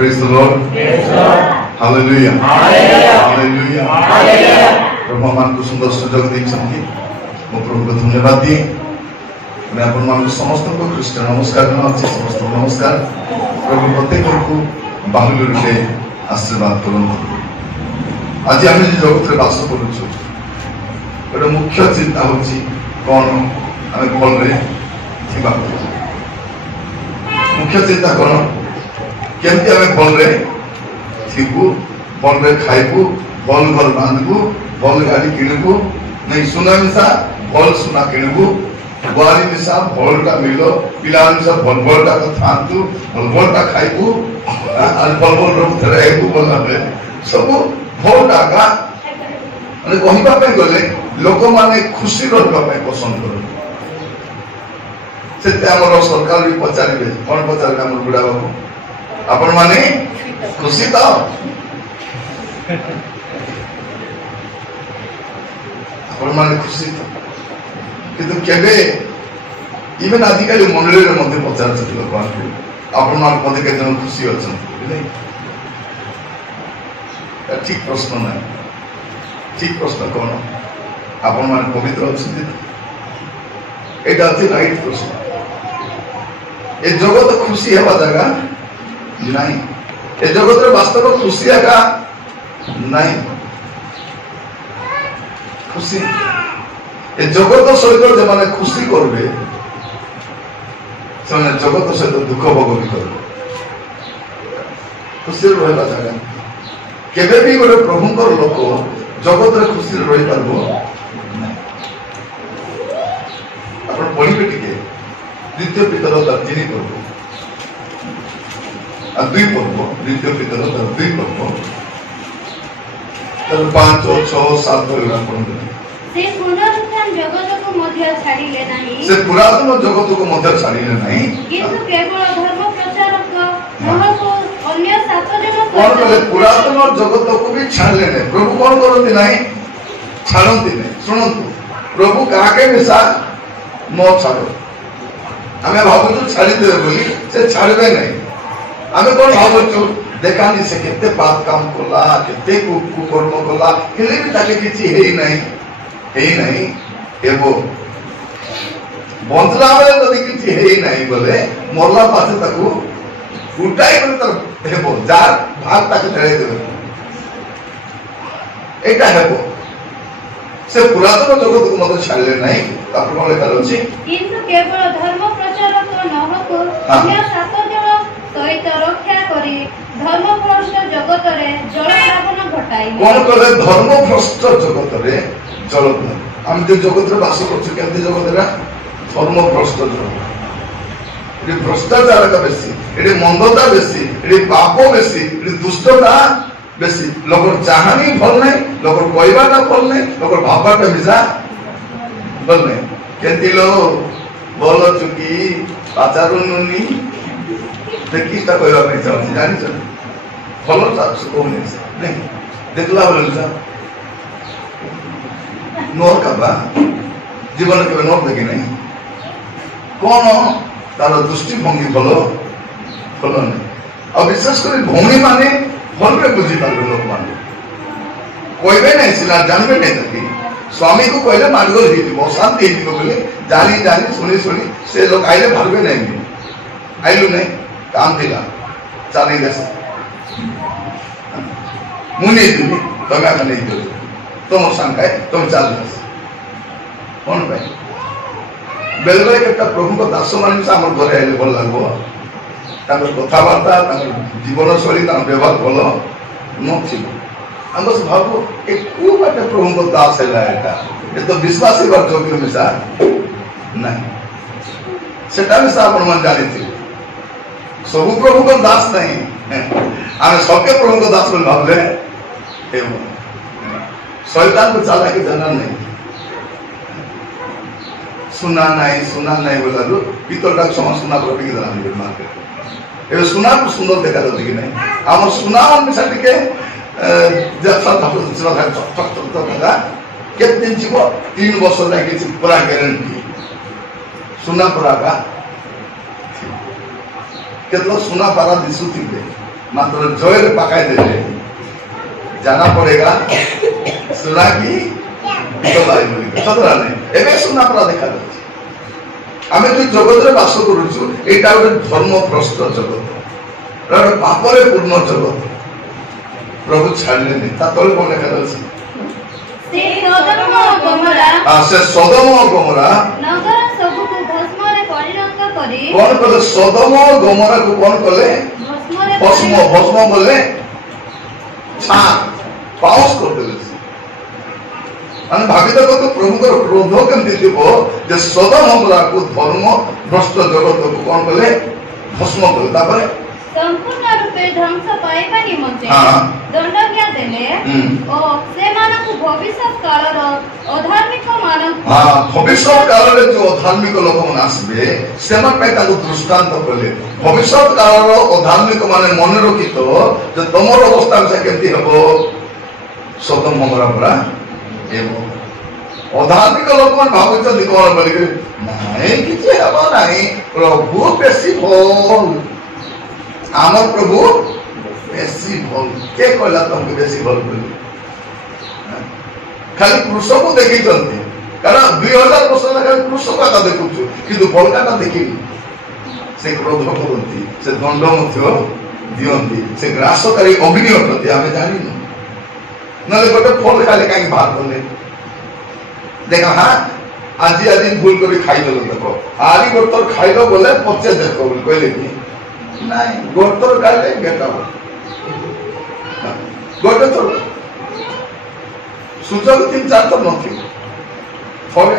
Praise the Lord. Hallelujah. Hallelujah. प्रभु मान को सुंदर सुजोग देइछन्ती मो प्रभु को धन्यवाद दी मैं अपन मान को समस्त को ख्रीष्ट नमस्कार जनाउछि समस्त नमस्कार प्रभु प्रत्येक को बाहुल्य रूपे आशीर्वाद करନ୍ତୁ आज आम जगत रे बास करूछु एटा मुख्य चिंता होछि कोन आमे भल रे थिबा मुख्य चिंता कोन केमती आमे भल रे थिबु भल रे खाइबु भल घर बांधबु भल गाड़ी किणबु नहीं सुना मिसा भल सुना किणबु बुआरी मिसा भलटा मिलो पिला मिसा भलटा थांतु भलटा खाइबु और भल रूप रहबु बोलाबे सब भलटा का माने कहिबा पे गले लोक माने खुशी रहबा पे पसंद करो सेते हमर सरकार भी पचारिबे कोन पचारिबे हमर बुढ़ा बाबू आपण माने खुशी तो आपण माने खुशी तो किंतु केबे इवन आदिकाली मंडली रे मध्ये पचार छथि लोक आपण मान मध्ये के जन खुशी अछन नहीं ठीक प्रश्न ना ठीक प्रश्न कोन आपण मान पवित्र अछन एटा अछि राइट प्रश्न ए जगत खुशी हेबा जगह नहीं ए जगत रे वास्तव खुशी आका नहीं खुशी ए जगत सहित जो माने खुशी करबे से जगत सहित दुख भोग भी करबे खुशी रहला जगह केबे भी गोटे प्रभुंकर लोक जगत रे खुशी रहि परबो आपण पढिबे टिके द्वितीय पितर 3 करबो आ 2 पढ़बो द्वितीय पितर 2 पढ़बो तर 5 और 6 7 होगा पढ़बो से पुनरुत्थान जगत को मध्य छाड़िले नहीं से पुरातन जगत को मध्य छाड़िले नहीं किंतु केवल धर्म प्रचारक महको अन्य 7 जन कौन बोले पुरातन जगत को भी छाड़ले नहीं प्रभु कौन करती नहीं छाड़ती नहीं सुनंतु प्रभु काके मिसा मो छाड़ो हमें भावुछु छाड़ी देबे बोली से छाड़बे नहीं हमें कौन भावुछु देखानी से केते पाप काम कोला केते कुकर्म कोला हेले भी ताके किछि हेई नहीं एबो बंतला बेले जदि किछि हेई नहीं बोले मरला पाछे ताकू उल्टाई कर तर हेबो जार भाग ताके धरे देबे एटा हेबो से पुरातन जगत को मत छाड़ले नहीं तापर कोन लेखा अछि किंतु केवल धर्म प्रचारक नहको अन्य 7 जन सहित रक्षा करी धर्म भ्रष्ट जगत रे जल प्रापन घटाई कोन करे धर्म भ्रष्ट जगत रे जल हम जे जगत रे वास करछु केते जगत रे धर्म भ्रष्ट जगत ये भ्रष्टाचार का बेसी ये मंदता बेसी ये पाप बेसी ये दुष्टता बेसी लोग चाहनी भल नहीं लोग कहवाटा भल नहीं लोग भावटा मिसा भल नहीं केति लो बोल चुकी आचारुनुनी देखिटा कहवा पे चाहू जानि छ भलो चाहू कोनी नहीं देखला बोलला नोर कबा जीवन के नोर देखि नहीं कोन तार दृष्टिभंगी भलो भलो नहीं और विशेष कर भूमि माने भल पे बुझी पारबे लोक माने कहबे नहीं सिला जानबे नहीं तकी स्वामी को कहले मार्गो हिति शांति हिति को बोले जानी जानी सुनी सुनी से लोग आइले भागबे नहीं आइलु नहीं काम दिला चाली जैसे मुनि तुम तमे का नहीं दो तुम संकाय तुम चाल कौन भाई बेलबे केटा प्रभु को दास माने से हमर घरे आइले भल लागबो ताकर कथाबार्ता ताकर जीवन शैली ताकर व्यवहार भलो नथिबो हम बस भाबो ए को बाटे प्रभु को दास हैला एटा ए तो विश्वासी बात जोग्य मिसा नहीं सेटा मिसा अपन मन जानि थी सब प्रभु को दास नहीं आमे सबके प्रभु को दास बोल भाबले एवं शैतान को चालाकी जाना नहीं सुना नहीं बोलालु पितलटा समान सुना प्रति के जाना नहीं मार्केट ए सुना को सुंदर देखा जात कि नहीं हम सुना मन मिसा टिके जथा था सुना था चक का केत दिन जीवो 3 वर्ष लागि छि पूरा गारंटी सुना पूरा का केतलो सुना पारा दिसु थिबे मात्र जय पकाई देले जाना पड़ेगा सुना की सतरा नहीं एवं सुना पड़ा देखा आम जो जगत रे बास करूँ यहाँ गोटे धर्म भ्रष्ट जगत पापरे पूर्ण जगत प्रभु छाड़े तले कौन देखा से सदम और गमोरा नगर सबको भस्म रे परिणत करी कौन कले सदम और गमोरा को कौन कले भस्म भस्म बोले छाप पाउस कर देले माने भावित को प्रभु को क्रोध केमती थिबो जे सदम गमोरा को धर्म भ्रष्ट जगत को कौन कले भस्म कले तापर संपूर्ण रूपे ध्वंस पाइबा निमंते दंडज्ञा देले ओ से मानकु भविष्य कालर अधार्मिक मानक भविष्य काल रे जो अधार्मिक लोक मन आसबे सेमन पे ताको दृष्टांत कले भविष्य कालर अधार्मिक माने मन रखितो जे तमर अवस्था से केमती हबो सदम गमोरा पूरा एबो अधार्मिक लोक मन भाबुछ दिकोन बोली नाही किछि हबो नाही प्रभु बेसी भल आमर प्रभु बेसी भल के कहला तुमको बेसी भल बोली खाली पुरुष को देखी कारण 2000 वर्ष खाली पुरुष का देखु कि भलका देखी से क्रोध करती से दंड दियंती से ग्रासकारी अग्नि अटती आम जानी ना गोटे फल खाली कहीं बाहर कले देखा हाँ आज आज भूल कर खाईदेल देख आरी गोटर खाइल बोले पचे देख कहले कि नहीं गोटर खाइले बेटा गोटे थोड़ सुजोग 3-4 तो नहीं थोड़े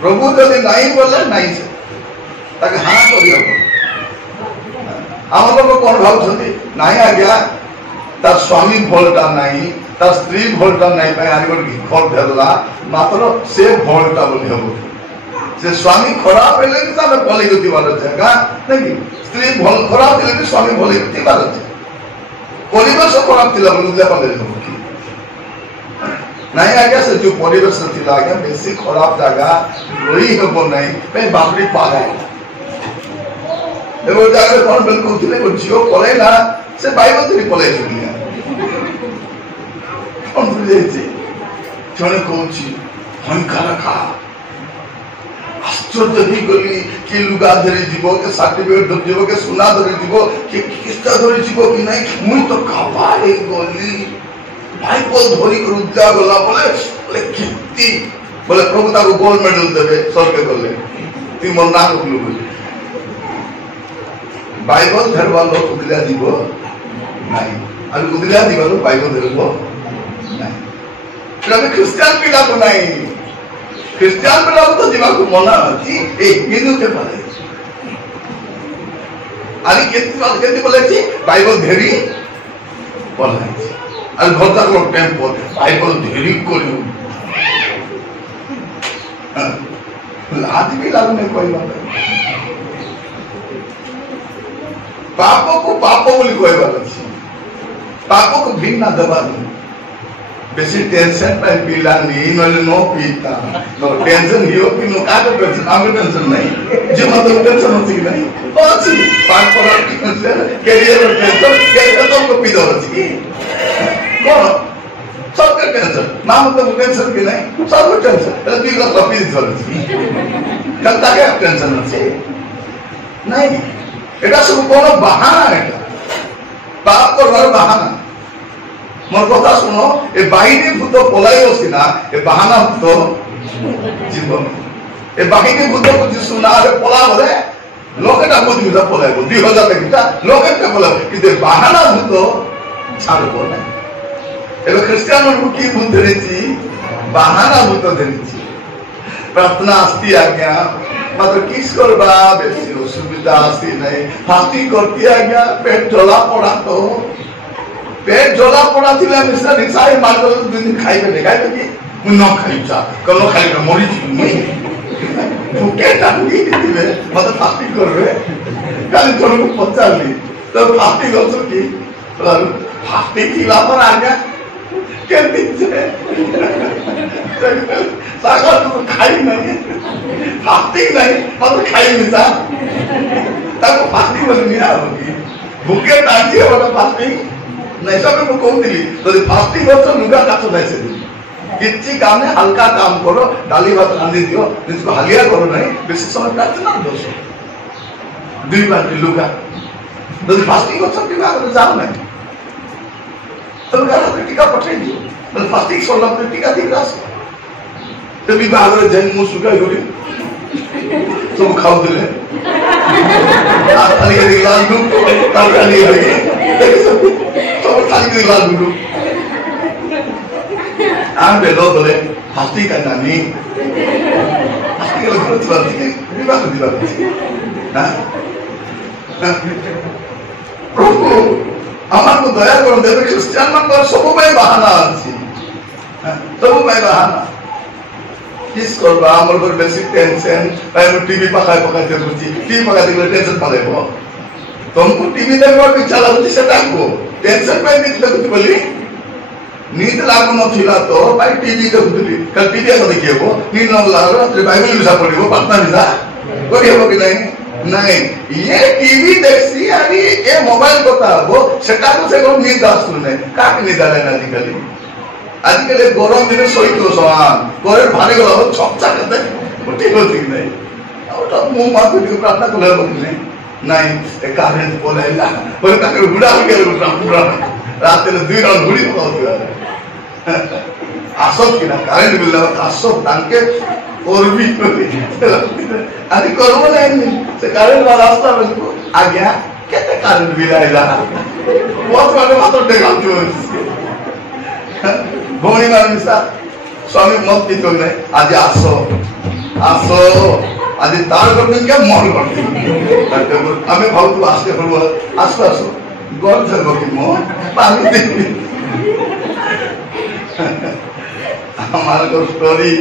प्रभु जदि नहीं बोले नहीं से ताके हाँ कर आम लोग कौन भावुं नाई आज्ञा तार स्वामी भलटा नहीं तार स्त्री भलटा नहीं घर धेला मात्र से भलटा बोली हम से स्वामी खराब हेले कि तामे भले गतिबार जगह नहीं स्त्री भल खराब हेले कि स्वामी भले गतिबार है परिवेश खराब थिला बोली ले पाले नहीं आज्ञा से जो परिवेश थिला आज्ञा बेसी खराब जगह रही हबो नहीं पे बापरी पाले एगो जागे कौन बिल्कुल थिले वो जियो पलेला से बाइबल थी पले दुनिया कौन बुझे छी जने कहूची हंका रखा आश्चर्य नहीं गली कि लुगा धरी जीव के सर्टिफिकेट धरी जीव के सुना धरी जीव कि किस्ता धरी जीव कि नहीं मुई तो काबारे गली बाइबल धरी कर उद्या गला बोले कित्ती बोले प्रभु ताको गोल्ड मेडल देबे स्वर्ग गले ती मन ना कलु बोले बाइबल धरवा लोग उदिला जीव नहीं और उदिला जीव लोग बाइबल धरबो नहीं प्रभु क्रिश्चियन पिला को नहीं क्रिश्चियन पिला तो जीवा को मना अछि ए हिंदू के पाले आनी केति बोले छी बाइबल धेरी पढ़ाई और घरता लोग टेम्पो बाइबल धेरी करू लाज भी लागने कोई बात पाप को पाप बोली कोई बात अछि पाप को भिन्न दबा बेसी टेंशन पे पीला नहीं नले नो पीता नो टेंशन हियो कि नो का टेंशन आगे टेंशन नहीं जे मतलब टेंशन होती कि नहीं अछि पाठ पढ़ा टेंशन कैरियर टेंशन कैरियर तो को पीदो अछि कोन सब के टेंशन ना मतलब टेंशन कि नहीं सब टेंशन तो दी का पी दो अछि कता के टेंशन अछि नहीं एटा सब कोनो बहाना है पाप करवार बहाना मोर कथा सुनो ए बाहिनी भूत पलाइयो सिना ए बहाना भूत जीवन ए बाहिनी भूत को जे सुना रे पला बोले लोकेटा भूत भूत पलाइबो 2000 तकटा लोकेटा पला कि बहाना भूत छाड़बो नहीं एबे क्रिश्चियन को की भूत देछि बहाना भूत देछि प्रार्थना आस्ती आज्ञा मात्र किस करबा बेसी असुविधा आस्ती नहीं फास्टिंग करती आज्ञा पेट जला पड़ा तो पेट जला पड़ा थिले मिसा निसाई मार दो दिन खाइबे नहीं खाइबे कि मु न खाइचा कलो खाइबे मरि छी मुई भूखे टांगी दिबे मतलब फास्टिंग करबे काली तोर को पचाली तो फास्टिंग होतो कि फास्टिंग थिला पर आज्ञा के दिछे सागर तो खाई नहीं फास्टिंग नहीं मतलब खाई मिसा ताको फास्टिंग बोली नहीं होगी भूखे टाटी वाला फास्टिंग नहीं सब मैं कहूँगी तो फास्टिंग हो तो लुगा काटो नहीं से किसी काम में हल्का काम करो डाली भात रांधी दियो जिसको हलिया करो नहीं बेसी समय प्रार्थना दोष दुई बार लुगा तो फास्टिंग हो सब विवाह कर जाओ नहीं तो घर में टीका पठाई दियो तो फास्टिंग सोलह में टीका दिख रहा तो विवाह कर जैन मुँह सुखा गई सब खाओ दिले खाली के लाल दूध खाली लगे सब खाली के लाल दूध आम बेलो बोले फास्टिंग करना नहीं फास्टिंग कर तो बात नहीं विवाह कर दिया हाँ प्रभु हमारे को दया करो देवे क्रिश्चियन मन पर सब में बहाना आती सब में बहाना किस करबा हमर पर बेसिक टेंशन भाई टीवी पकाए देखुची टीवी पकाए देखले टेंशन पड़ेबो तुमको टीवी देखबा इच्छा लाଗୁଛି सेटा को टेंशन पे भी देखुची बोली नींद लागु नथिला तो भाई टीवी देखुली कल टीवी आसे देखिबो नींद न लागलो तो बाइबल विषय पढिबो प्रार्थना विषय करिबो कि नहीं ये टीवी देखसी अरे ये मोबाइल बताबो सेटा तो से नींद आसु नहीं काट नींद आले ना आजकल आजकल गरम दिन सहित समान घरे भारी गला छपचा करते ठीक होती नहीं और तो मुंह मार के प्रार्थना कर ले नहीं ए कारण बोलेला बोले ताके गुडा हो गया रात में 2 राउंड गुड़ी पकाउती आसत कि ना कारण मिलला आसत ताके और भी आदि करबो नहीं से कारण वाला रास्ता में आज्ञा केते कारण मिलाइला बहुत बड़े बात देखाउती भौणी मान स्वामी मत की तो नहीं आज आसो आसो आज तार करते क्या मन करते हमें भाव तू आसते पड़ो आसो आसो गौर धर्म की मोह पानी दे हमारे को स्टोरी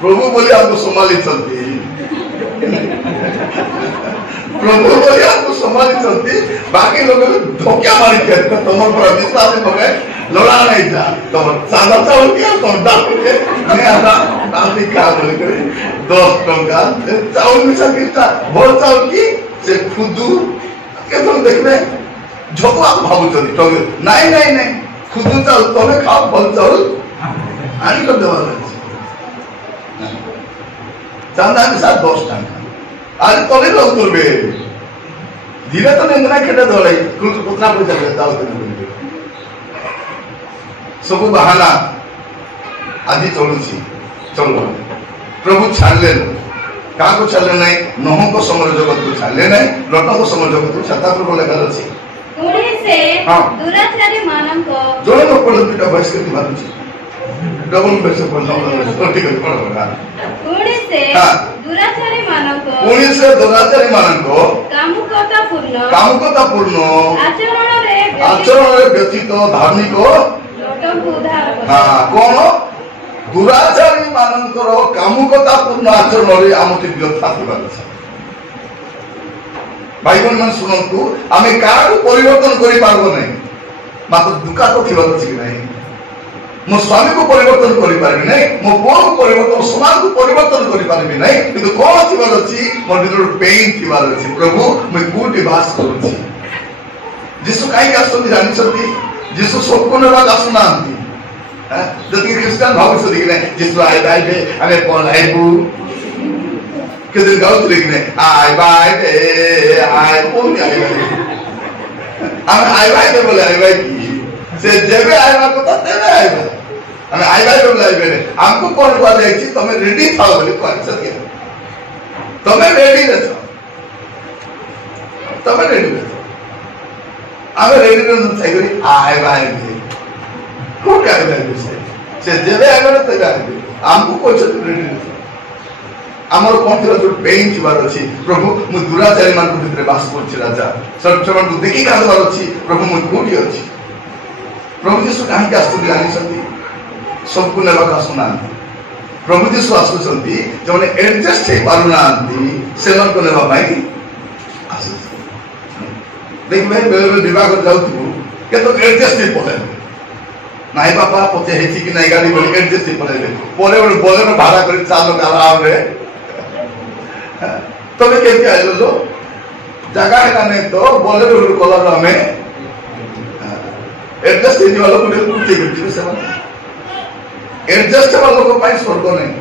प्रभु बोले आपको संभाली चलती प्रभु बोले आपको संभाली चलती बाकी लोग धोखा मारी कहते तुम्हारे पर विश्वास हो गए लड़ा नहीं था तो सादा चावल किया तो दाल के मैं आता दादी का बोले करे 10 टंका चावल मिसा किता भोर चावल की से खुदू के तुम देखबे झोको आप भाबु चली तो नहीं नहीं नहीं खुदू चावल तमे खाओ भोर चावल आनी कर देवा चांदा के साथ 10 टंका आज तले लोग करबे धीरे तो नहीं ना खेटा दौड़ाई कुछ उतना पैसा दाल के सब बहाना आज चलुची चलो प्रभु छाड़ले क्या को छाड़ले नहीं नोह को समर जगत को छाड़ले नहीं लट को समर जगत को छाता पर बोले कर अछि पुणी से दुराचारी मानन को जोड़े को पढ़ पिटा वॉइस के मारुची डबल वॉइस पढ़ना तो ठीक है पढ़ो पुणी से दुराचारी मानन को कामुकता पूर्ण आचरण रे व्यतीत धार्मिक हाँ कौन दुराचारी मानकर कामुकता पूर्ण आचरण रे आमति व्यथा थिबार अछि भाई बहन मन सुनंतु आमे काको परिवर्तन करि पारबो नहीं मात्र दुका तो थिबार अछि कि नहीं मो स्वामी को परिवर्तन करि पारबी नहीं मो पुओ को परिवर्तन समाज को परिवर्तन करि पारबी नहीं किंतु कोन थिबार अछि मोर भीतर पेन थिबार अछि प्रभु मैं कोटि वास करूछि जिसु काई का सुनि जानि छथि जिसु सबको नेबा आसुनांती जति क्रिश्चियन भाव से दिखने जिसु आइ बाय बे हमें कोन आइबू के दिन गाउत लिखने आइ बाय बे आइ कोन आइ बाय हम आइ बाय बे बोले आइ बाय की से जेबे आइ बाय को तेबे आइ बाय हम आइ बाय बोले आइ बाय हमको कोन बोले छी तमे रेडी थाओ बोले कोन सके तमे रेडी रहो तमे रेडी रहो आगे रेडी रहना चाहिए आए बाय भी को क्या करेंगे से जेबे आगे तो जाएंगे हमको कोई चीज रेडी नहीं आमर कोन थिला जो पेन थिबार अछि प्रभु मु दुराचारी मान को भितरे वास करछि राजा सर्वसमान को देखि कादबार अछि प्रभु मु कोठी अछि प्रभु यीशु काहे के आस्तु जानि सती सबको नेबा का सुना प्रभु यीशु आस्तु सती जो ने एडजस्ट हे पारुना सेवन को नेबा भाई आसु देख मैं विवाह कर जाऊ के तो एडजस्ट ही पड़े नाई बापा पचे हेची कि नाई गाड़ी बोली एडजस्ट ही पड़े परे बोलेरो भाड़ा कर चालो आराम रे तबे केमती आइलो लो ଜାଗା ହେଲା ନାହିଁ ତ ବୋଲେରୋ କଲର ଆମେ एडजस्ट ହେଇଯିବା ଲୋକ ଠିକ କରିଥିବେ ସେମାନେ एडजस्ट ହେବା ଲୋକ ପାଇଁ ସ୍ୱର୍ଗ ନାହିଁ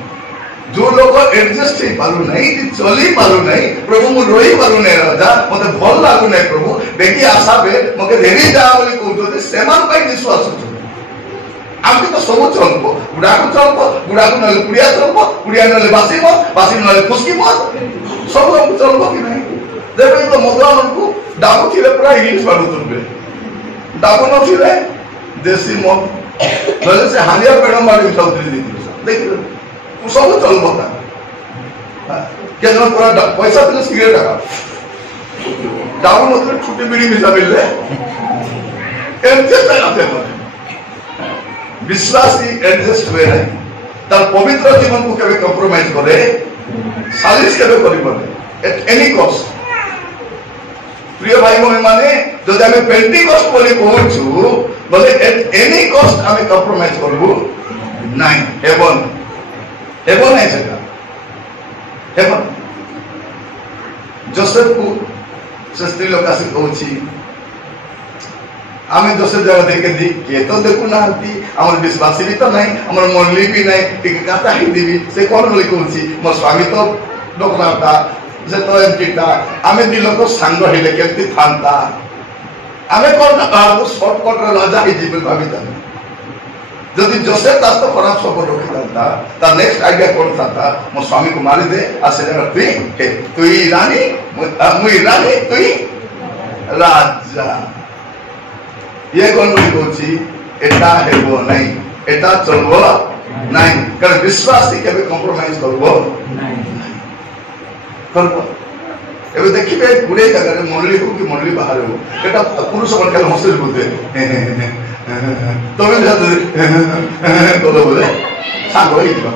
जो लोग एडजस्ट ही पालू नहीं चली पालू नहीं प्रभु मु रोई पालू नहीं राजा मते भल लागू नहीं प्रभु देखि आशा बे मके धेरी जा बोली कहउते सेमान पई विश्वास छ आमके तो सब चलबो गुडा को नले पुड़िया चलबो पुड़िया नले बासी नले फुसकी मत सब हम चलबो कि नहीं देबे तो मदन को डाबू थिले पूरा इंग्लिश बाडू तुबे डाबू न थिले देसी मत नले से हालिया पेडम बाडू उठाउते देख सब चलबो ता के जन पूरा पैसा दिले सिगरेट का डाबू मतलब छुट्टी बीड़ी मिला मिलले एडजस्ट करते हैं विश्वासी एडजस्ट हुए नहीं तार पवित्र जीवन को केबे कंप्रोमाइज करे सालिस केबे करिबने एट एनी कॉस्ट प्रिय भाई भौणी माने जदि हमें पेंटिकॉस्ट बोली कहूछु बोले एट एनी कॉस्ट हमें कंप्रोमाइज करबो नहीं हेवन है सेटा हेवन जोसेफ को स्त्री लोक आसी कहूछि आमे जोसेफ जगह देखे दी ये तो देखु ना हती हमर विश्वासी भी तो नहीं हमर मंडली भी नहीं ठीक काता ही देवी से कोन बोली कहूछि मोर स्वामी तो डोकराता से तो एमटीटा आमे दिलो को संग हेले केति थांता आमे कोन का शॉर्टकट रे राजा ही जीवन भाविता यदि जोसेफ दास तो खराब सब रखिता ता नेक्स्ट आइडिया कोन था मोर स्वामी को मारी दे आसे तू रानी मुई रानी तू राजा ये कौन बोली कहछि एटा हेबो नहीं एटा चलबो नहीं कारण विश्वास से केबे कंप्रोमाइज करबो नहीं करबो एबे देखिबे गुडे जगह रे मंडली को कि मंडली बाहर हो एटा पुरुष मन के हंसे बोलते तमे जा तो बोले सांग होई दिबा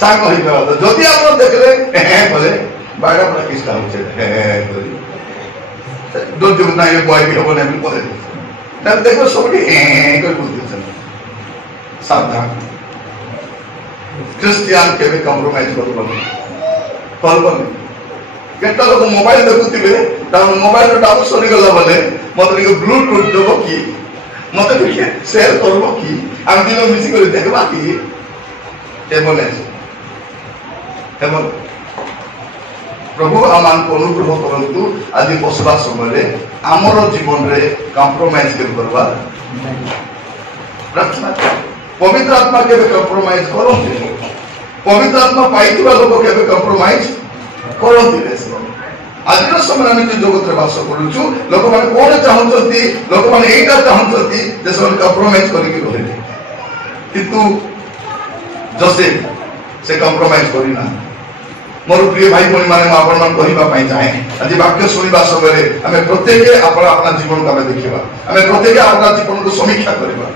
सांग होई दिबा तो जदि आपण देखले बोले बाड़ा पर किसका होचे don't do not your boy be over and put it then they go somebody go put it सावधान क्रिश्चियन के भी कंप्रोमाइज करबो केटा लोग मोबाइल देखुथिबे ता मोबाइल रो डाउन सरी गला बोले मते के ब्लूटूथ देबो की मते के शेयर करबो की हम दिनो मिसी कर देखबा की ए बोले प्रभु आमान को अनुग्रह करंतु आदि बसवास समय आमर जीवन रे कंप्रोमाइज करबा प्रार्थना पवित्र आत्मा के कंप्रोमाइज करंतु पवित्र आत्मा पाइतिबा लोक के कंप्रोमाइज करंतु आज समय हम जो जगत रे वास करूछु लोक माने कोन चाहउछंती लोक माने एटा चाहउछंती जे सब कंप्रोमाइज करि के रहले किंतु जोसेफ से कंप्रोमाइज करिना मोर प्रिय भाई भौणी माने आपण मान कहिबा पई चाहे आज वाक्य सुनिबा समय हमें प्रत्येक अपना जीवन को हमें देखिबा हमें प्रत्येक अपना जीवन को समीक्षा करबा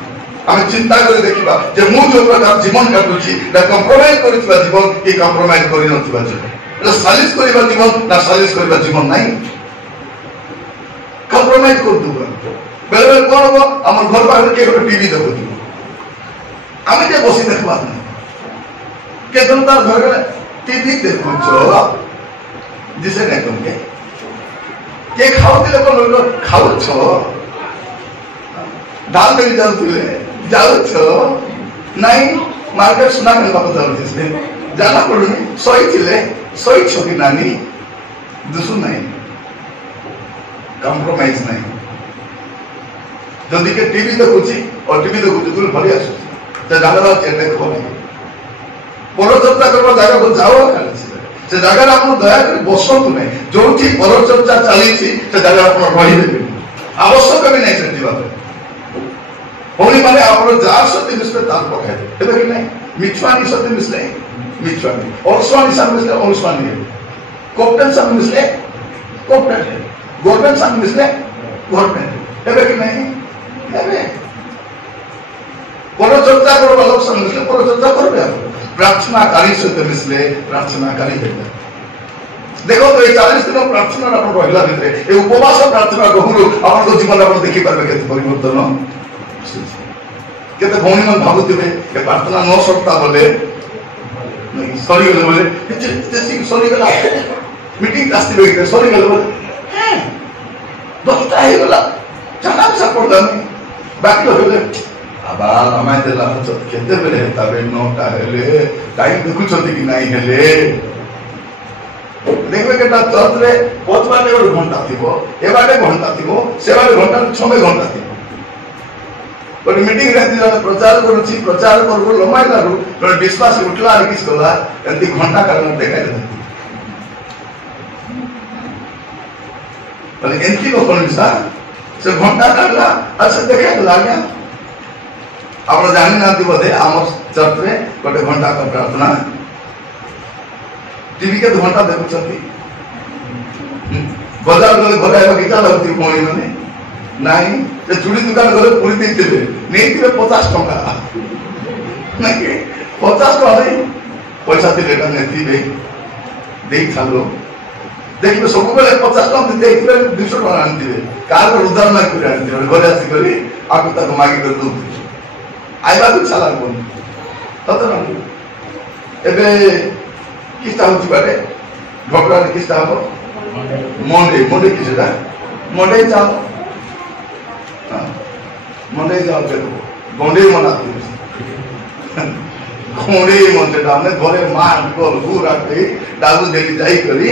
हमें चिंता करे देखिबा जे मु जो प्रकार जीवन काटुची ना कंप्रोमाइज करथिबा जीवन कि कंप्रोमाइज करि नथिबा जीवन ए सालिस करबा जीवन ना सालिस करबा जीवन नहीं कंप्रोमाइज कर दुबा बेले बेले कोन हो हमर घर बाहर के टीवी देखुथि हमें जे बसी देखबा के जनता घर टीवी देखो जिसे नहीं तुम के खाओ दिले को लोग खाओ छो दाल में जाओ छो नहीं मार्केट सुना में बाबू जाओ जिसने जाना पड़ूनी सोई छो की नानी दूसरा नहीं कंप्रोमाइज नहीं जल्दी के टीवी देखुची और टीवी देखुची तुम भरी आसु तो जाना बात देखो नहीं परचर्चा करबा जागा को जाओ से जागा रे आपण दया कर बसंतु नै जोठी परचर्चा चली छी से जागा आपण रहि देबे आवश्यक भी नै से जीवा होली माने आपण जार सत्य मिसले तार पकाय एबे कि नै मिछवानी सत्य मिसले मिछवानी और स्वानी सन मिसले और स्वानी कप्तान सन मिसले कप्तान गवर्नमेंट सन मिसले गवर्नमेंट एबे कि नै एबे परचर्चा करबा लोक सन मिसले परचर्चा करबे प्रार्थनाकारी सहित मिसले प्रार्थनाकारी हेबे देखो तो 40 दिन प्रार्थना आपण रहला भितरे ए उपवास प्रार्थना रहूरो आपण को जीवन आपण देखि परबे केते परिवर्तन केते भौणी मन भाबुतिबे ए प्रार्थना न सकता बोले नहीं सरी गेले बोले तेसी सरी गेला मीटिंग आसते सरी गल 10टा ହେଇଗଲା ଚାଲା ମିଶା ପଡ଼ିଲାନି ବାକି ରହିଲେ ଆবার ଆମେ ଦେଲା କେତେବେଳେ ତାପରେ 9ଟା ହେଲେ ଟାଇମ ଦେଖୁଛନ୍ତି କି ନାଇଁ ହେଲେ देखबे केटा चर्च रे पचबाटे गोटे घंटा थिबो ए बाटे घंटा थिबो से बाटे घंटा 6 घंटा थिबो गोटे मीटिंग रे जने प्रचार करूची प्रचार करबो लमाइलारू गोटे विश्वास उठला आ किस कला एंती घंटा कारण देखाइ दे बोले एंती को कोनसा से घंटा काटला अच्छा देखाइ लागया आपण जानि नांती बोधे हमर चर्च रे गोटे घंटा का प्रार्थना टीवी के 2 घंटा देखुछंती बाजार गले घरे आइबा किता लागती कोणी माने नाही ते चूड़ी दुकान गले पुरी देथिले नेथिले 50 टका नाही 50 टका नाही पैसा दिले का नेथिले देख खालो देखिबे सब बेले 50 टका देथिले 200 टका आनथिले कार उधार ना करे आनथिले घरे आसी करी आकु तक मागी कर दउ आइबा तो चला कोन तत ना एबे किस्ता होची बाटे ढोकरा किस्ता हो मंडे किसदा मंडे जाओ मंडे जाओ चलो गोंडे मनाती गोंडे मंडे दाने घरे मार गोल पूरा के दादू देली जाई करी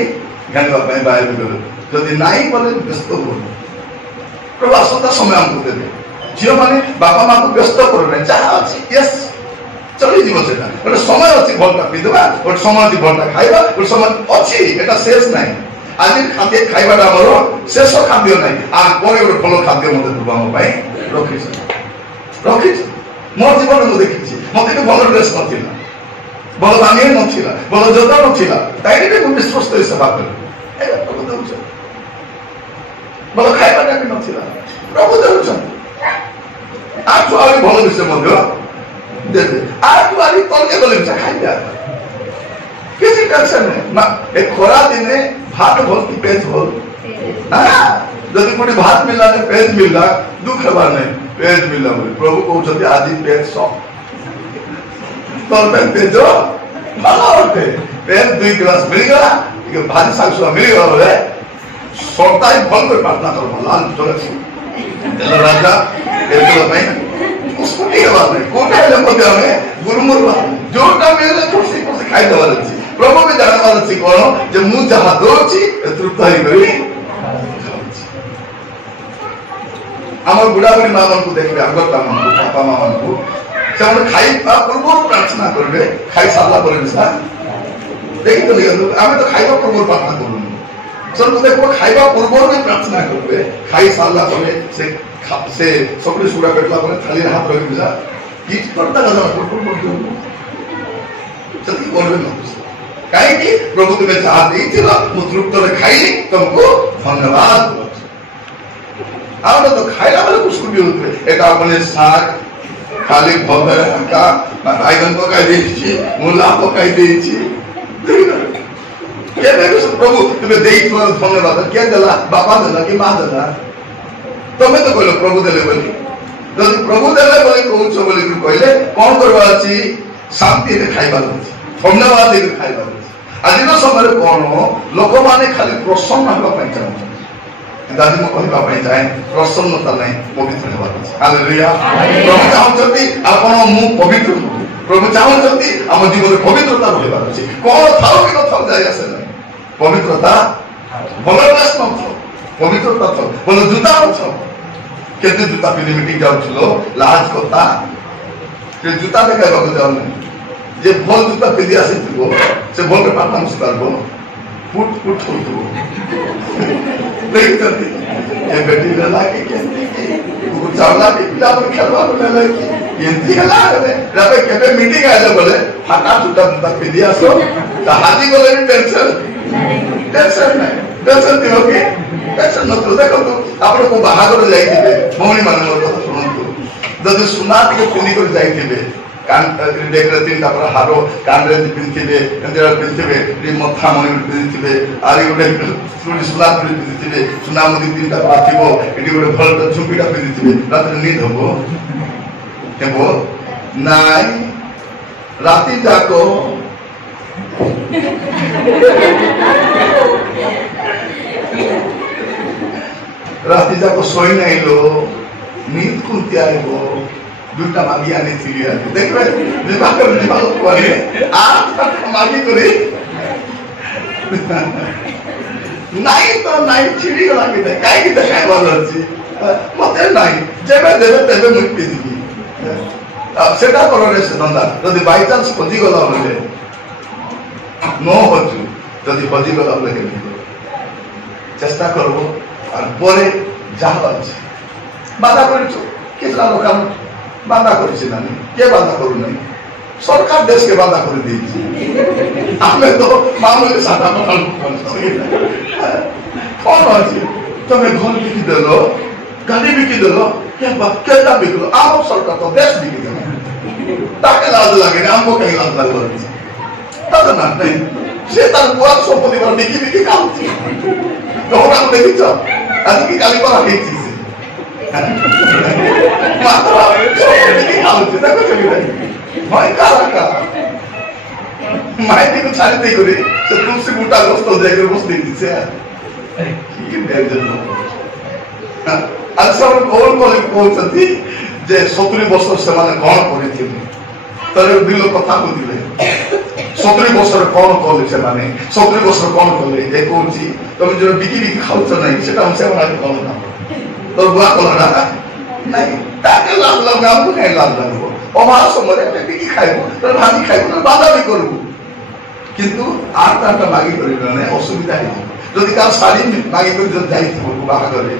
गानवा पे बाहर गलो जदी नाही बोले व्यस्त हो प्रभु आसता समय हमको दे जियो माने बापा मां को व्यस्त करबे चाह अछि यस चली जीव सेटा गोटे समय अच्छी भलटा पीदबा गोटे समय अच्छी भलटा खाइबा गोटे समय अच्छी एटा शेष नहीं आज खाद्य खाइबाटा हमर शेष खाद्य नहीं आ कोरे गोटे भल खाद्य मते प्रभु हम पाए रखिछ मोर जीवन में देखिछि मते तो भल ड्रेस नथिला भल दामी नथिला भल जोता नथिला ताइरे को विश्वस्त सेवा कर ए प्रभु दउछ भल खाइबाटा भी नथिला प्रभु दउछ आ छुआरी भल विषय मध्य दे आज वाली तलके गले खाई जा किसी टेंशन नहीं ना एक खोरा दिन में भात भल की पेज भल हां जदी कोडी भात मिलला ने पेज मिलला दुख हवा नहीं पेज मिलला बोले प्रभु कहउछथि आज पेज सो तोर पेज जो भला होते पेज 2 गिलास मिल गया कि भाजी साग सुआ मिल गया बोले सोताई भल को प्रार्थना कर लाल चले राजा एतो नहीं उसको नहीं बात नहीं कोटा ले मध्य में गुरुमुर जोटा मेरे खुशी खुशी खाई दवार अछि प्रभु में जानवार अछि कोन जे मु जहा दोछि तृप्त होई करी हमर बुढ़ा बुढ़ी मां मन को देखबे अगता मन को पापा मां मन को से हम खाई पूर्व प्रार्थना करबे खाई साला बोले सा देखि तो हमें तो खाइबा पूर्व प्रार्थना करू सर को देखो खाइबा पूर्व में प्रार्थना करबे खाई साला बोले से सबरे सुड़ा पेटला पर थाली हाथ रखि बिजा किछ करता गला फुटफुट जति बोलबे न काहे कि प्रभु तुमे चाह देथिला मु तृप्त रे खाइली तुमको धन्यवाद आउट तो खाइला वाला कुछ भी होते एटा अपने साग खाली भवे का आइगन को कह देछि मुला को कह देछि ये देखो प्रभु तुमे देई तो धन्यवाद के देला बाबा देला कि मां देला तमे तो कहलो प्रभु देले बोली जदि प्रभु देले बोली कहउछ बोली कहले कोन करबा अछि शांति रे खाइबा अछि धन्यवाद दे खाइबा अछि आज न समय कोन लोक माने खाली प्रसन्न होबा पय चाहू दादी म कहबा पय चाहे प्रसन्नता नै पवित्र होबा अछि हालेलुया प्रभु चाहउछथि आपण मु पवित्र प्रभु चाहउछथि हम जीवन पवित्रता रहबा अछि कोन थाउ कि न थाउ जाय आसे नै पवित्रता भलवास न थाउ पवित्रता थाउ बोल जूता थाउ केते जूता पिनी मीटिंग जाउछलो लाज कोता के जूता देखाइबा को जाउ जे भल जूता पिदी आसिथिबो से भल के पापा नमस्कारबो फुट फुट होतबो देखते ये बेटी लला के केंती की वो चावला के पिला पर खेलवा लला की केंती हला रे रबे केबे मीटिंग आइले बोले फाटा जूता जूता पिदी आसो त हाजी बोले टेंशन दियो के टेंशन न तो देखो तो आपण को बाहागर जाइथिबे भौणी मान मोर कथा सुनंतु जदि सुना के पिनी कर जाइथिबे कान देखरे तीन तापर हारो कान रे पिनथिबे अंदर पिनथिबे रि मथा मनि पिनथिबे आरि गोटे सुनी सुना पिनथिबे सुना मनि तीन तापर आथिबो एटी गोटे भल झुपीटा पिनथिबे रात नींद होबो हेबो नाइ राती जाको राति जाक शोई नहीं लो नींद कुंती आइबो दुटा मागी आनी थी देखबे विवाह करे आठ मागी करी नहीं तो नहीं छिड़ी गला कि काई कि खाइ वाला अछि मते नहीं जेबे देबे तेबे मुक्ति दिबी अब सेटा करो रे से धंदा यदि बाय चांस खोजी गला बोले नो होचु यदि खोजी गला बोले के चेष्टा करबो और परे जाहा अछि बाधा करिछु केतला लोकान बाधा करिछि नानी के बाधा करू नहीं सरकार देश के बाधा कर दी हमें तो मामूली सादा कौन अच्छी तुम्हें घर बिकी देलो गाड़ी बिकी देलो केटा बिकलो आम सरकार तो देश बिकी देलो ताके लाज लगे हमको कहीं लाज लगे तब ना नहीं से तार बुआ संपत्ति पर बिकी काम थी तो हम देखी तो आज की काली पर आके चीज मात्र संपत्ति काम थी देखो चली रही मैं काला माइटी को छाड़ी दे करी से तुलसी बूटा गोस्तो जाकर बस देती से ये डेंजर नो आज सब कौन चलती जे 70 वर्ष से माने कौन करे थी तरे दिल कथा को दिले 70 वर्ष कौन करे से माने 70 वर्ष कौन करे ए कौन छी तुम जो बिकी खाउ तो नहीं सेटा हमसे बना कौन ना तो बुआ कोला नहीं ताके लाभ लगा हमको नहीं लाभ लगो अभाव समय में बिकी खाइबो तो भाजी खाइबो तो बाधा भी करू किंतु आठ आठ मागी करिबो ने असुविधा है যদি কার শাড়ি মাগি করে যদি যাইতো বাহা করে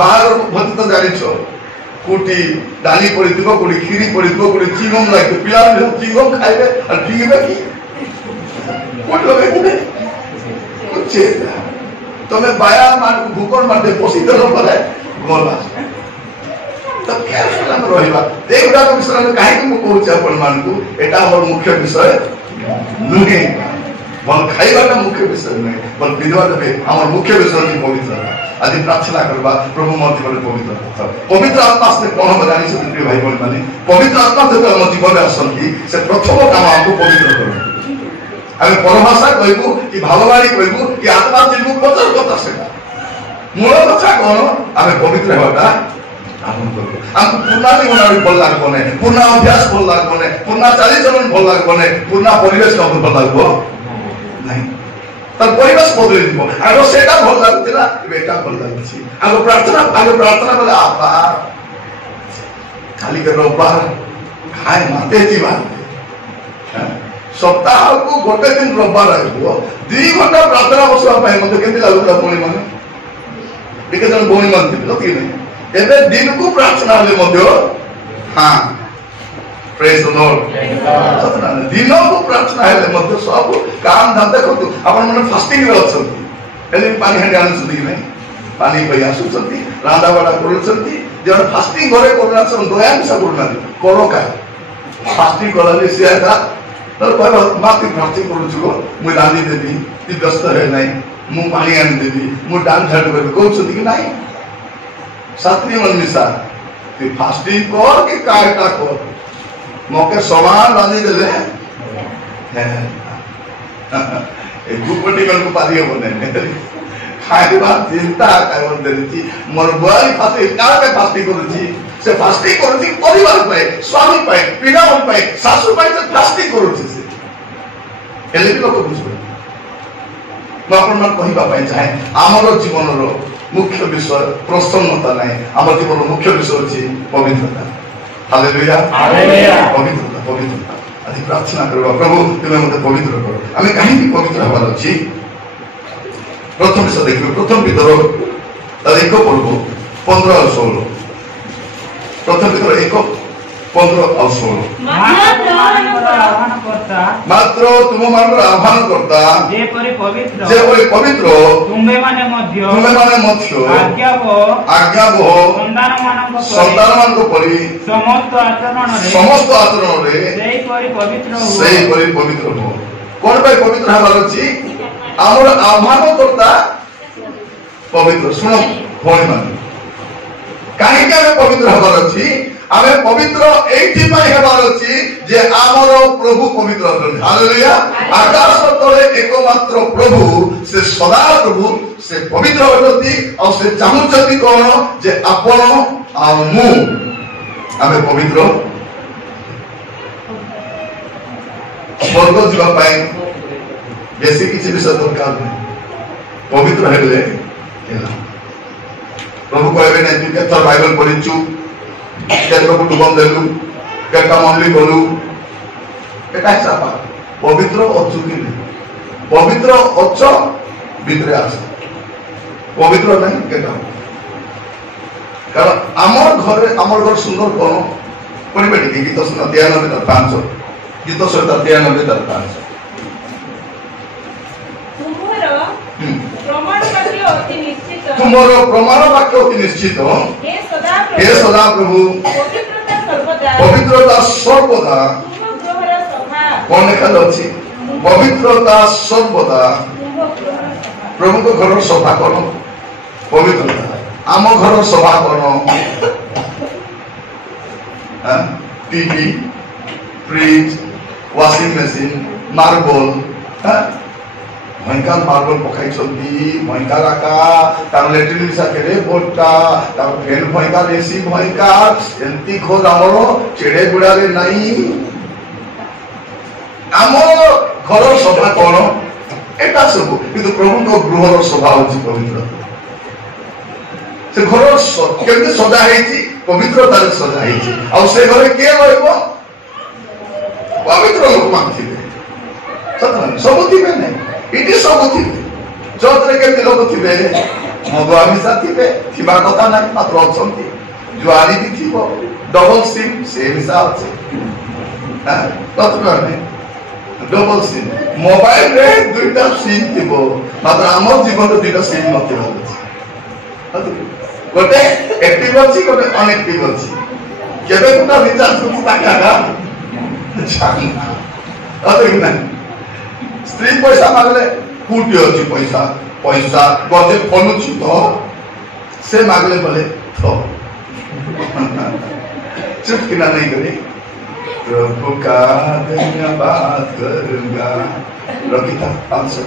বাহার ভর্তি তো জানিছো কোটি ডালি পড়িতো কোটি খিরি পড়িতো কোটি চিংগম লাগতো পিলা চিংগম খাইবে আর ঠিকবে কি কোট লগাইতে কুছে তুমি বায়া মান ভুকর মারতে বসিতে পরে গলা तो केयरफुल हम रहिबा एगुडा को विषय में काहे को कहूछ अपन मान को एटा हमर मुख्य विषय नुगे बल खाइबाटा मुख्य विषय नहीं बल विधवा देबे हमर मुख्य विषय की पवित्रता आदि प्रार्थना करबा प्रभु मत बले पवित्र पवित्र आत्मा से कोन हम जानि छै प्रिय भाई बहन माने पवित्र आत्मा से हम जीवन में आसंती से प्रथम काम हमको पवित्र करो आमे परभाषा कहबो कि भाववाणी कहबो कि आत्मा जिनु पतर कथा सेटा मूल कथा कोन आमे पवित्र हेबाटा हमको पूर्णाली बनाने भल लागबो ने पूर्ण अभ्यास भल लागबो ने पूर्ण चालीचलन भल लागबो ने पूर्ण परिवेश का भल लागबो नहीं तर परिवेश बदल दिबो आरो सेटा भल लागतिला बेटा भल लागछि आरो प्रार्थना बोले आपा खाली के रविवार खाए माते जीवा सप्ताह को गोटे दिन रविवार आइबो 2 घंटा प्रार्थना बसवा पाए मते केति लागुला बोली माने बिके जन बोली मानते लकी नहीं एबे दिन को प्रार्थना ले मध्य हां प्रेज द लॉर्ड दिन को प्रार्थना ले मध्य सब काम धंदा करतो अपन मन फास्टिंग रे अछंती एले पानी हंडी आनु सुदी नै पानी पई आसु छंती रांदा वाला करू छंती जन फास्टिंग घरे करना छन दया मिसा करना करो का फास्टिंग करले सियादा तर कहबो माती फास्टिंग करू छु मु रांदी देबी ती व्यस्त है नै मु पानी आनि देबी मु डान झाड़ कर कहू छंती कि नहीं सात्री मन मिसा कि फास्टिंग कर कि कायटा कर मौके समान रांधी देले ए गुपटी मन को पादी बने खाइबा चिंता काय बन देती मोर बुआई फास्टिंग का पे फास्टिंग करूची से फास्टिंग करूची परिवार पे स्वामी पे पिना पे सासु पे से फास्टिंग करूची से एले भी लोक बुझो मैं अपन मन कहिबा पाई चाहे हमरो जीवन रो मुख्य विषय प्रसन्नता नहीं आम जीवन मुख्य विषय अच्छी पवित्रता हालेलुया हालेलुया पवित्रता आदि प्रार्थना करबा प्रभु तुमे मते पवित्र करो आमे काहे की पवित्र हबार अछि प्रथम विषय देखियो प्रथम विद्रोह एक पर्व 15 और 16 प्रथम विद्रोह 1 15 और 16 मात्र तुम मानकर आह्वान करता जे परि पवित्र तुमे माने मध्य आज्ञा हो संतान मान को परि समस्त आचरण रे सेही परि पवित्र हो कोन भाई पवित्र हबार अछि हमर आह्वान करता पवित्र सुनो भौणी मान काहे के पवित्र हबार अछि आमे पवित्र एठी पाई हेबार अछि जे आमर प्रभु पवित्र अछन। हालेलुया। आकाश तले एकमात्र प्रभु से सदा प्रभु से पवित्र अछति और से चाहुचति कोन जे आपण आ मु आमे पवित्र स्वर्ग जीवा पाए बेसी किसी विषय दरकार नहीं। पवित्र हेले प्रभु कहबे नै तू केतर बाइबल पढिछु केतर कुटुंबम देलु केटा मंडली गलु एटा हिसाब पवित्र अछु कि पवित्र अछ भितरे आस पवित्र नहीं केटा कारण आमर घर सुंदर कोन पढिबे कि गीत सुना 93 गीत सुना 93 तुमरो प्रमाण वाक्य अति निश्चित हे सदा प्रभु पवित्रता सर्वदा कौन लिखा अछि पवित्रता सर्वदा प्रभु को घर सफा करो पवित्रता आम घर सफा करो TV fridge washing machine marble भयंकर मार्बल पकाई छथि भयंकर आका तार लेट्रिन साथे बोटा तार फैन भयंकर एसी भयंकर एंती खोज हमरो चेड़े गुड़ारे नाही आम घर सभा कोन एटा सब किंतु प्रभु को गृहर सभा होछि पवित्र से घर केमते सजा हेछि पवित्रता रे सजा हेछि आ से घरे के रहइबो पवित्र लोक मानथिबे सतन सब थिबे नै इटी सब थिबे चौथरे के लोक थिबे मगवामिसा थिबे थिबा कथा नै मात्र अछंती जुआरी भी थिबो डबल सिम से हिसाब से हां तत्र नै डबल सिम मोबाइल रे दुईटा सिम थिबो मात्र हमर जीवन दुईटा सिम नथिबो गोटे एक्टिव अछि गोटे अनएक्टिव अछि केबे कोटा रिचार्ज करु ताका जाना अरे ना स्त्री पैसा मागले कुटी अछि पैसा पैसा गजे पनुछि तो से मागले बोले तो चुप किना नहीं करे प्रभु का धन्यवाद करूंगा रखिता 500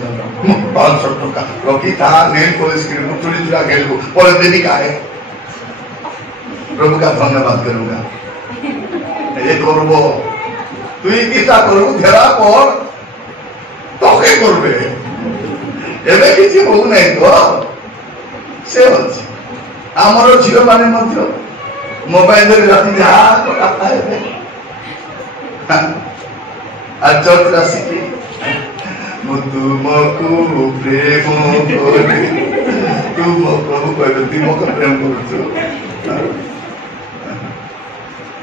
टका रखिता नेल पुलिस के मुचुड़ी जुड़ा गेलु पर देनी का है प्रभु का धन्यवाद करूंगा ये करबो তুই কিটা করবো ধরা পর তোকে করবে এবে কিছু হউ নাই তো সে হচ্ছে আমার ঝিও মানে মধ্যে মোবাইল ধরে রাখি যা কথা হবে আর চট রাশি তুমকু প্রেম করি তুম প্রভু কইবে তুমকু প্রেম করছো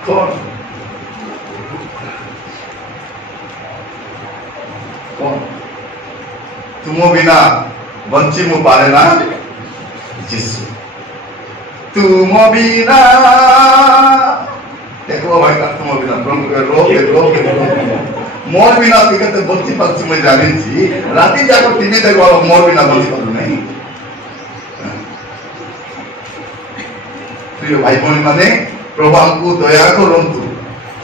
কোন तुम बिना बंची मु पारे ना जिसु तुम बिना देखो भाई का तुम बिना प्रभु के रो मोर बिना तिकते बंची पक्ष में जानी छी राती जाको टीवी देखो मोर बिना बंची पारू नहीं प्रिय भाई बहन माने प्रभु हमको दया करंतु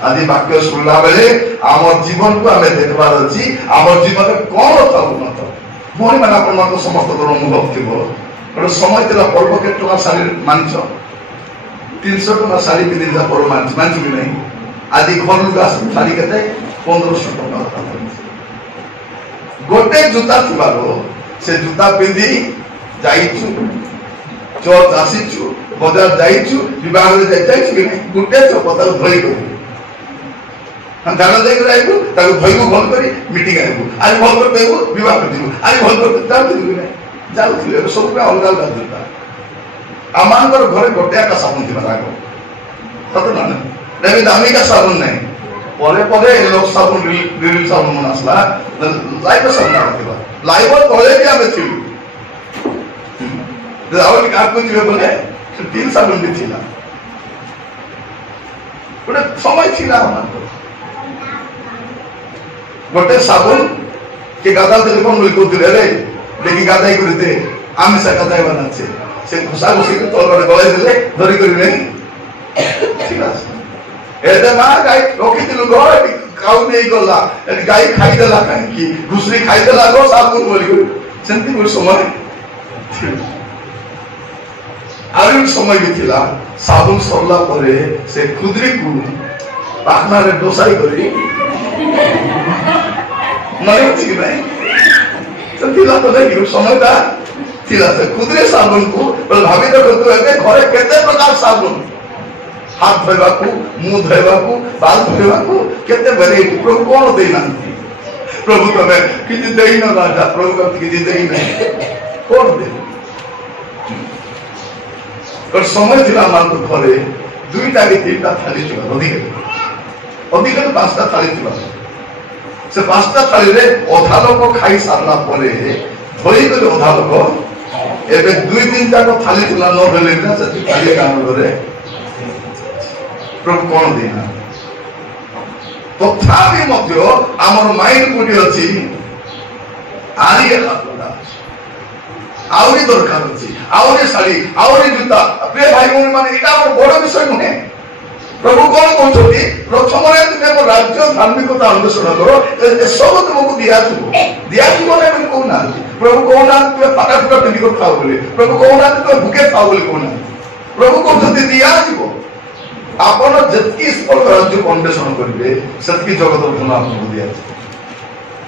आदि वाक्य सुनला बेले आमर जीवन को हमें देखबार अछि आमर जीवन में कोन थाउ न थाउ मोर माने अपन मन समस्त कर अनुभव थिबो पर समय तेला पर्व के टका सारी मानछ 300 टका सारी पिदिन जा पर्व मानछ भी नहीं आदि घर लुगा सारी केते 1500 टका गोटे जूता थिबारो से जूता पिंदी जाइछु चर्च आसीछु बाजार जाइछु विवाह रे जाइछु कि नहीं गोटे चपता धरि कर हम गाना देख रहे हैं ताको भइबो भल करी मीटिंग आइबो आज भल कर देबो विवाह कर दिबो आज भल कर जाउ दिबो नै जाउ थिले सब पे अलग अलग दुटा आमानकर घरे गोटिया का साबुन थिबा लागो सत ना लेकिन दामी का साबुन नहीं परे परे लोग साबुन रिल साबुन आसला लाइव साबुन थिबा लाइव तळे भी आमे थिलु राहुल का को थिबे बोले तीन साबुन भी थिला गोटे समय थिला आमानकर गोटे साबुन के गादा तेल कोन लई कोदिले रे देखि गादाई करते आमे से गादाई बनाछे से घुसा घुसी के तोल रे गळे देले धरि करी नै ठीक আছে एदे मा गाई रखिथिलु घर खाऊ नहीं गला गाई खाई देला काहे घुसरी खाई देला गो साबुन बोली सेंती को समय आरु समय भी थिला साबुन सरला परे से खुदरी को पाखना रे डोसाई करी मने ठीक नहीं थिला तो नहीं समय ता थिला से खुदरे साबुन को बोल भाभी तो तू एबे घरे केते प्रकार साबुन हाथ धोइबा को मुंह धोइबा को बाल धोइबा को केते वेराइटी प्रभु कोन देना प्रभु तमे किछि देई न राजा प्रभु का किछि देई नहीं कोन दे और समय थिला मान तो घरे दुईटा के तीनटा थाली थिला अधिक अधिक तो पांचटा थाली थिला से पांचटा थाली रे अधा लोक खाई सारला परे धोई गले अधा लोक एबे दुई तीन जाक थाली थिला न भेले ना से थाली काम करे प्रभु कोन देना तथापि मध्य आमर माइंड कोठी अछि आरी खाता आउरी दरकार अछि आउरी साड़ी आउरी जूता प्रिय भाई भौणी माने एटा हमर बड़ विषय नुहे प्रभु कोन कहउछथि प्रथम रे तुमे हमर राज्य धार्मिकता अन्वेषण करो ए सब तुमको दिया माने मन कोना प्रभु कोना तुमे पाटा फुटा पिंडी को खाओ बोले प्रभु कोना तुमे भूखे खाओ बोले कोना प्रभु कहउछथि दिया जीवो आपण जति स्पर्श राज्य अन्वेषण करिवे सतकी जगत धन आपको दिया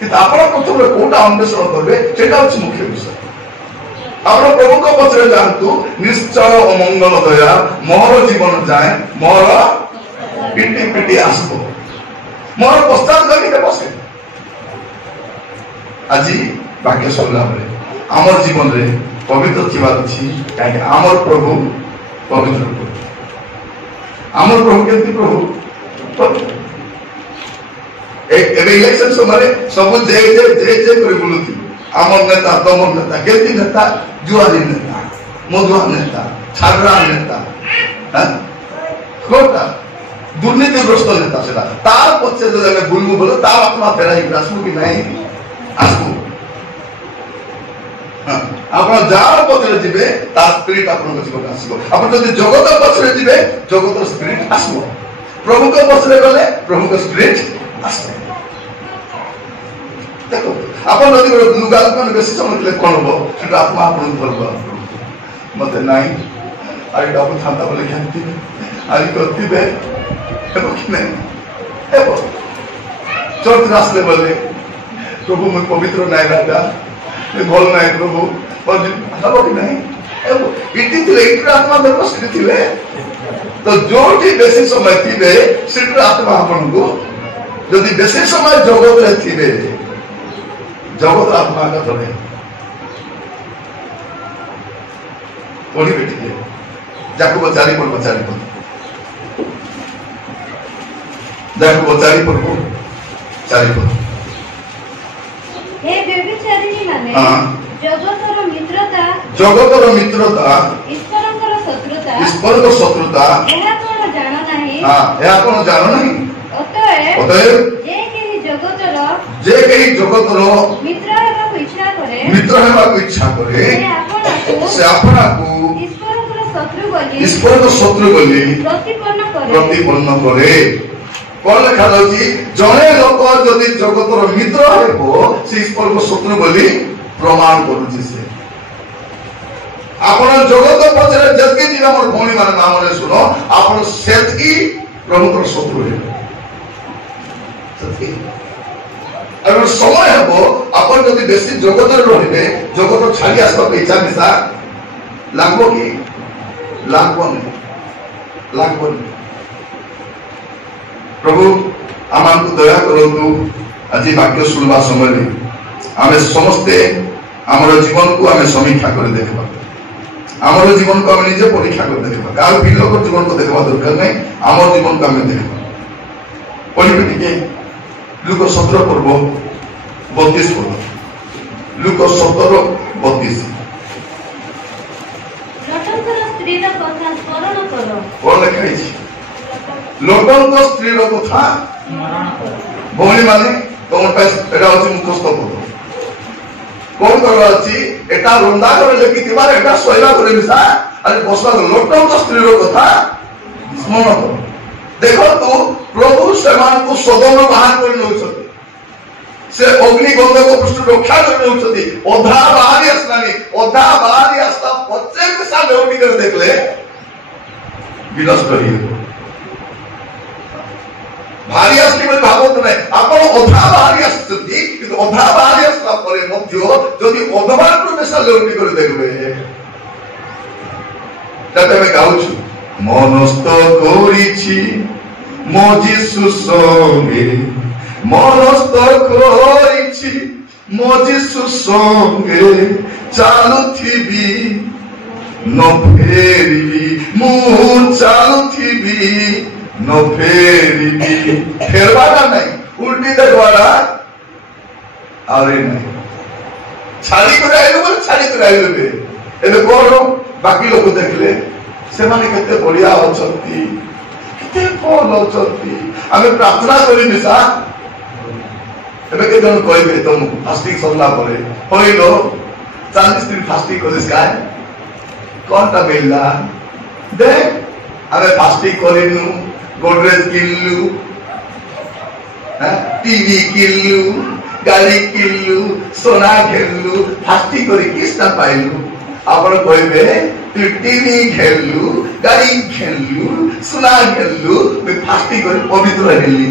कि आपण प्रथम रे कोटा अन्वेषण करबे सेटा अछि मुख्य विषय आपण प्रभु को पछरे जानतु निश्चय अमंगल दया मोर जीवन जाए मोर पिटी पिटी आसबो मोर पश्चात गली के बसे আজি वाक्य सुनला बले हमर जीवन रे पवित्र थिबा अछि काहे हमर प्रभु पवित्र प्रभु हमर प्रभु केति प्रभु एक इलेक्शन समय सब जे करे बोलुथि आमर नेता तमर नेता केति नेता जुआरी नेता मधुआ नेता छागरा नेता कोटा दुर्नीतिग्रस्त नेता सेटा तार पछे जे ଆମେ बुलबु बोलो तार आत्मा फेराई आसबु कि नाही आसबु आपण जार पछे जिबे तार स्पिरिट आपण जीवन आसीबो आपण जदि जगत पछे जिबे जगत स्पिरिट आसीबो प्रभु को पछे गले प्रभु को स्पिरिट आसीबो देखो आपण जदि लुगाल कोन बेसी समय ले कोन हो सेटा आत्मा आपण धरबो मते नाही आइ डाबु थांता बोले जानती आइ करती बे हेबो कि नहीं हेबो चर्च रास्ते बोले प्रभु मैं पवित्र नहीं रहता मैं भल नहीं प्रभु पर हेबो कि नहीं हेबो इति थिले इति आत्मा धरबो सिद्धि थिले तो जोटी बेसी समय थिबे सिद्धि आत्मा आपण को यदि बेसी समय जगत रे थिबे जगत आत्मा का धरे पढ़ी बेटी जाको बचारी पर जाको बचारी पर चारी पर हे व्यभिचारिणी माने जगतर मित्रता ईश्वरकर शत्रुता एहा कोन जानो नाही एहा कोन जानो नाही अतएव जे केही जगतर मित्र हेबाकु इच्छा करे से आपनाकु ईश्वर शत्रु बोली प्रतिपन्न करे कोन लिखा जाउची जने लोक जदि जगतर मित्र हेबो से ईश्वर को शत्रु बोली प्रमाण करूची से आपण जगत पछरे जति दिना मोर भौणी माने नामरे सुनो आपण सेतकी प्रभु को शत्रु हे सत्य अगर समय हेबो आपण जदि बेसी जगत रे रहिबे जगत छाडी आसबा इच्छा निसा लागबो कि लागबो प्रभु आमानकु दया करंतु आज वाक्य सुनवा समय रे आमे समस्ते हमर जीवन को आमे समीक्षा कर देखबा हमर जीवन को आमे निजे परीक्षा कर देखबा काल बिलो को जीवन को देखबा दरकार नै हमर जीवन को आमे देखबा पॉलिटिक के लुक 17 पर्व 32 पर्व लुक 17 32 लटंकर स्त्री रा कथा स्मरण करो कोन लिखाई छी लटंकर स्त्री रा कथा स्मरण करो भौणी माने तोर पास एटा होची मुखस्थ पद कोन करबा अछि एटा रंदा करे लेखि तिबार एटा सोइला करे मिसा अरे बसबा लटंकर स्त्री रा कथा स्मरण करो देखो प्रभु से सदन बाहर कर से अग्निगंधक पृष्ठ रक्षा कर अधा बाहरी आसलानी अधा बाहरी आसला पचे साल लेवटी कर देखले विनष्ट हो भारी आसली बोली भावत नहीं आपण अधा बाहरी आसुछंती किंतु अधा बाहरी आसला परे मध्य जदि अधबार प्रवेश लेवटी कर देखबे तते मैं गाउछु मनस्थ करिछि मो जीसु संगे मनस्थ करिछि मो जीसु संगे चालुथिबी न फेरिबी मु चालुथिबी न फेरिबी फेरवाटा नहीं उल्टी देखवाटा आरे नहीं छाड़ी कर आइलो बोले छाड़ी कर आइलो बे एबे कोन बाकी लोग देखले से माने केते बढ़िया अछंती केते कोन अछंती आमे प्रार्थना करी मिसा एबे के जन कहबे तुम फास्टिंग सरला परे होइलो 40 दिन फास्टिंग करिस काय कोनटा बेला देख आमे फास्टिंग करिनु गोदरेज किल्लु टीवी किल्लु गाड़ी किल्लु सोना घेल्लु फास्टिंग करी किसना पाइलु आपण कहबे तू टीवी घेल्लु गाड़ी घेल्लु सोना घेल्लु मैं फास्टिंग करी पवित्र हेली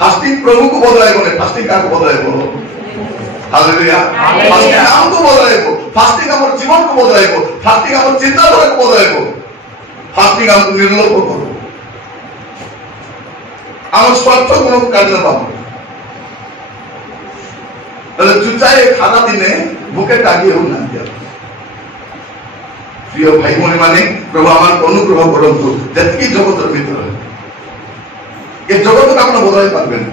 फास्टिंग प्रभु को बदलाइबो ने फास्टिंग का को बदलाइबो हालेलुया फास्टिंग नाम को बदलाइबो फास्टिंग हमर जीवन को बदलाइबो फास्टिंग हमर चिंताधारा को बदलाइबो फास्टिंग हमको निर्लोभ करो हम स्वार्थ गुण को काढले बाबू अरे चुचाए खाना दिने भूखे टागी हो ना दिया प्रिय भाई मोने माने प्रभु आमान अनुग्रह करंतु जतकी जगत भीतर ए जगत का आपण बदलाई पाबेन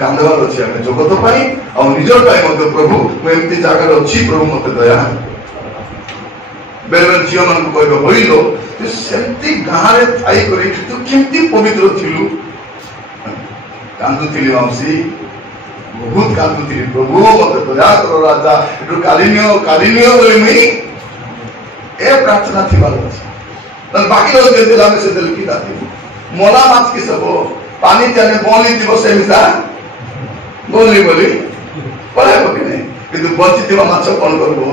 कांदवार अछि हम जगत पाई और निजर पाई मते प्रभु मैं एमती जागा अछि प्रभु मते दया बेरबेर जियो मन को कहबो होइलो तू सेंती गारे थाई करी तू केमती पवित्र थिलु कांदु थिली माउसी बहुत कांदु थिली प्रभु मते दया करो राजा एटु कालिनियो बोली मई ए प्रार्थना थी बालो न बाकी लोग देते लामे से दिल की दाती मोला माछ की सब पानी जाने बोली दिवस से मिसा बोली पड़े कि नहीं किंतु बची दिवा माछ कोन करबो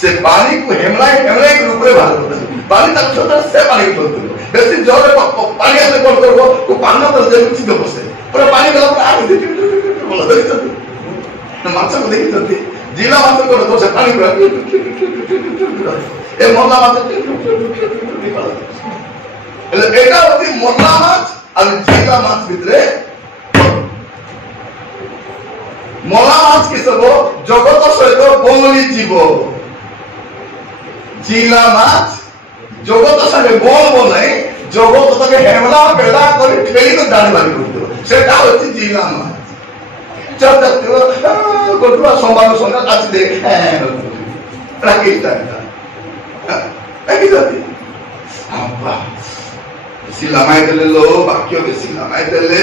से पानी को हेमलाई के रूप में बाहर होता है पानी तक छोटा से पानी को छोड़ दो बेसी जोर पानी ऐसे कोन करबो को पानी तो जे कुछ दो बसे पूरा पानी गला पर आग दे बोला दे तो न माछ को देखि तो जिला माछ को तो से पानी पूरा ए मोला माछ એટલે એટા હતી મોટા માছ আর জিলা মাছ ভিতরে মোলা মাছ কি সব জগত সহিত বঙ্গলি জীব জিলা মাছ জগত সাথে বলবো নাই জগত তাকে হেমলা বেলা করে ঠেলি তো দাঁড় বাড়ি করতো সেটা হচ্ছে জিলা মাছ চল গটুয়া সোমবার সন্ধ্যা কাছে দে রাখিটা একই জাতি আব্বা सिलामाई देले लो बाक्य के सिलामाई देले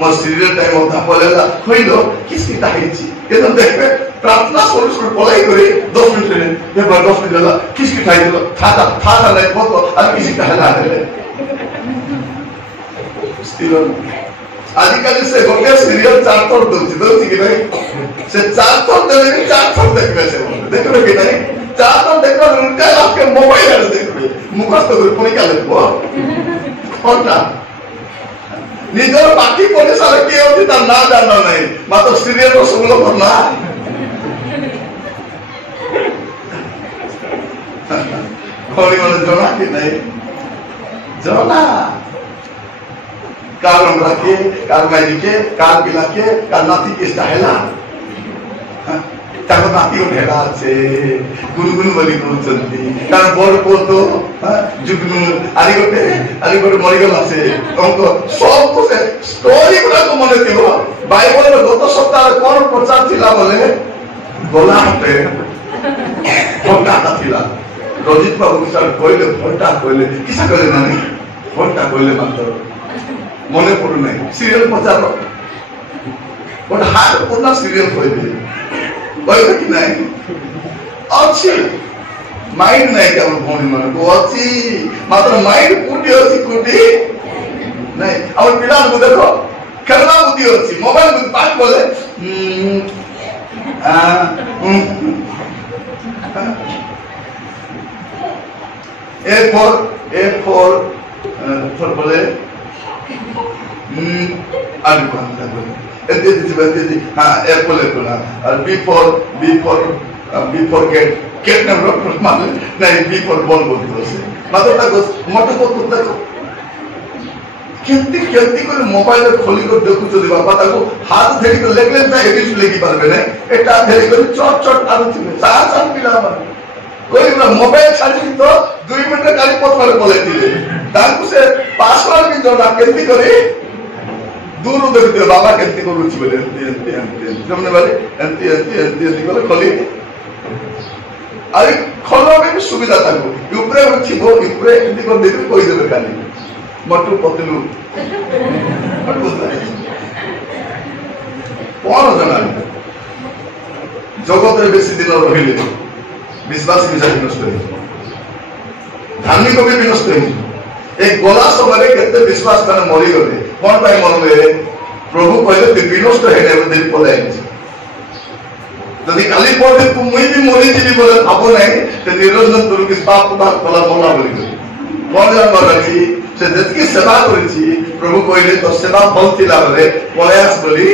म सीरियल टाइम होता पलेला होइलो किसकी ताहिची ये तो देखबे प्रार्थना सोल्यूशन बोलाई करे 10 मिनट रे ये 10 मिनट ला किसकी ताहि दिलो था नहीं फोटो और किसी का हला देले स्थिर आजकल से गोटे सीरियल 4 थर दोची कि भाई से 4 थर देले भी 4 थर देखबे से देखबे कि नहीं 4 थर देखबे उनका आपके मोबाइल रे देखबे मुखस्त कर कोई का लेबो कोनटा निजर बाकी कोने सारे के होती ता ना जानना नहीं मात्र सीरियल को सुनलो करना कोई वाला जना कि नहीं जना कारण रखे कार माई के कार पिला के कार नाती के स्टाइला ताको नाती को ढेला আছে गुनगुन বলি করছন্তি কারণ বড় পড়তো जुगनु আরি গোটে মরিগল আছে অঙ্ক সব কোসে স্টোরি গুলা তো মনে থিব বাইবেলের গত সপ্তাহে কোন প্রচার ଥିଲା বলে গোলা হতে ফটা ଥିଲା রজিত বাবু স্যার কইলে ফটা কইলে কিসা কইলে নানি ফটা কইলে মাত্র মনে পড়ু নাই সিরিয়াল প্রচার কোন হাত কোন সিরিয়াল কইবে কইবে কি নাই আছে माइंड नहीं क्या भौणी मन को अच्छी मात्र माइंड कुटी अच्छी कुटी नहीं अब पिला को देखो खेलना बुद्धि अच्छी मोबाइल बुद्धि पाठ बोले A for बोले हाँ एप्पल और B for get number नहीं B for ball बोलते हैं मतलब तक मोटे को कुत्ता को केंती को मोबाइल खोली को देखु चली बापा ताको हाथ धरी को लेग लेता है एडिट लेगी पारबे नहीं एटा धरी को चट आरुथिबे सात पिला कोई मोबाइल छाड़ी तो 2 मिनट काली पथ पर बोले दिले ताकू से पासवर्ड भी जोड़ा केंती करे दूर देखते बाबा केंती को रुचि बोले एंती जमने वाले एंती को खोली अरे खोलवा में भी सुविधा ताकू ऊपरे उठी वो ऊपरे एंती को देबे कोई देबे काली मटू पतलू कौन जना जगत रे बेसी दिन रहिले विश्वास विनष्ट हो धार्मिक भी विनष्ट हो एक गला समय केते विश्वास करने मरी गले कौन पाई मरले प्रभु कहले तू विनष्ट हेने दिन पले यदि काली पड़े तू मुई भी मरी जीवी बोले भाबो नहीं ते निरंजन तुरु किस पाप बात बोला बोली कौन जान रखी से जतकी सेवा करिछि प्रभु कहले तो सेवा फल थिला बोले प्रयास बोली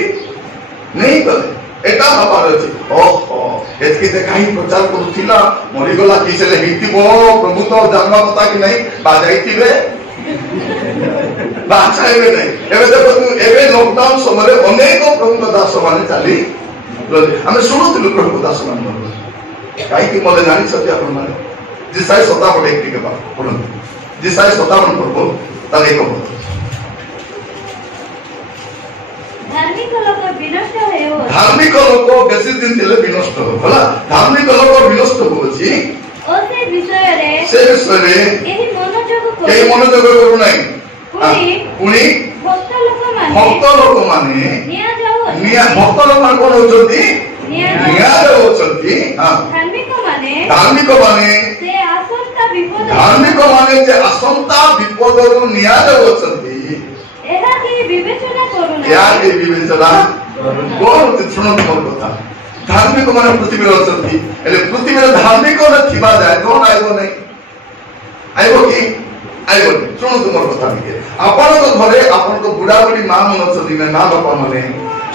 नहीं करे एटा भाबार अछि ओहो एतकी ते काई प्रचार करूथिला मरि गला किसेले हितिबो प्रभु तो जानवा पता कि नहीं बाजाइथिबे बाचाइबे नहीं एबे देखो तू एबे लॉकडाउन समय अनेक प्रभु दास माने चाली हमें सुनुथिलु प्रभु दास माने काई कि मोले जानि सत्य अपन माने जिसाई सदा पड़े एक के बात बोलो जिसाई सदा मन प्रभु ताले को धार्मिक लोक विनष्ट हेओ धार्मिक लोक बेसी दिन दिले विनष्ट हो होला धार्मिक लोक विनष्ट होछि ओ से विषय रे एही मनोजोग करू नाही पुनी भक्त लोक माने निया भक्त लोक कोन होचंती निया होचंती हां धार्मिक माने से आसंता विपद धार्मिक माने जे आसंता विपदरु निया होचंती एहा की विवेचना करू ना या की विवेचना कोन सुनो मोर कथा धार्मिक माने पृथ्वी रे होचंती एले पृथ्वी रे धार्मिक न थिबा जाय कोन आइबो नहीं आइबो की आइबो सुनो तुमर कथा के आपण को घरे आपण को बुढ़ा बुढ़ी मां मन छथि ना मां बापा माने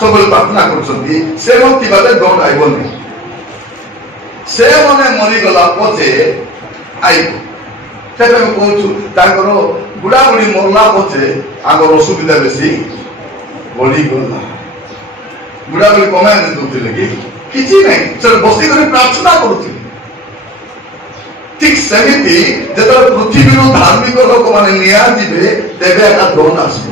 सब प्रार्थना करछथि से मन थिबा जाय कोन आइबो नहीं से माने मरि गला पछे आइबो तेरे को कहूछु ताकर बुढ़ा बुढ़ी मरला पछे आगर असुविधा बेसी बढ़ी गला बुढ़ा बुढ़ी कमाय न दुथिले कि किछि नहीं चल बसी करे प्रार्थना करूथिले ठीक सेमिति जेतर पृथ्वी रो धार्मिक लोक माने निया दिबे तेबे एका दोन आसबे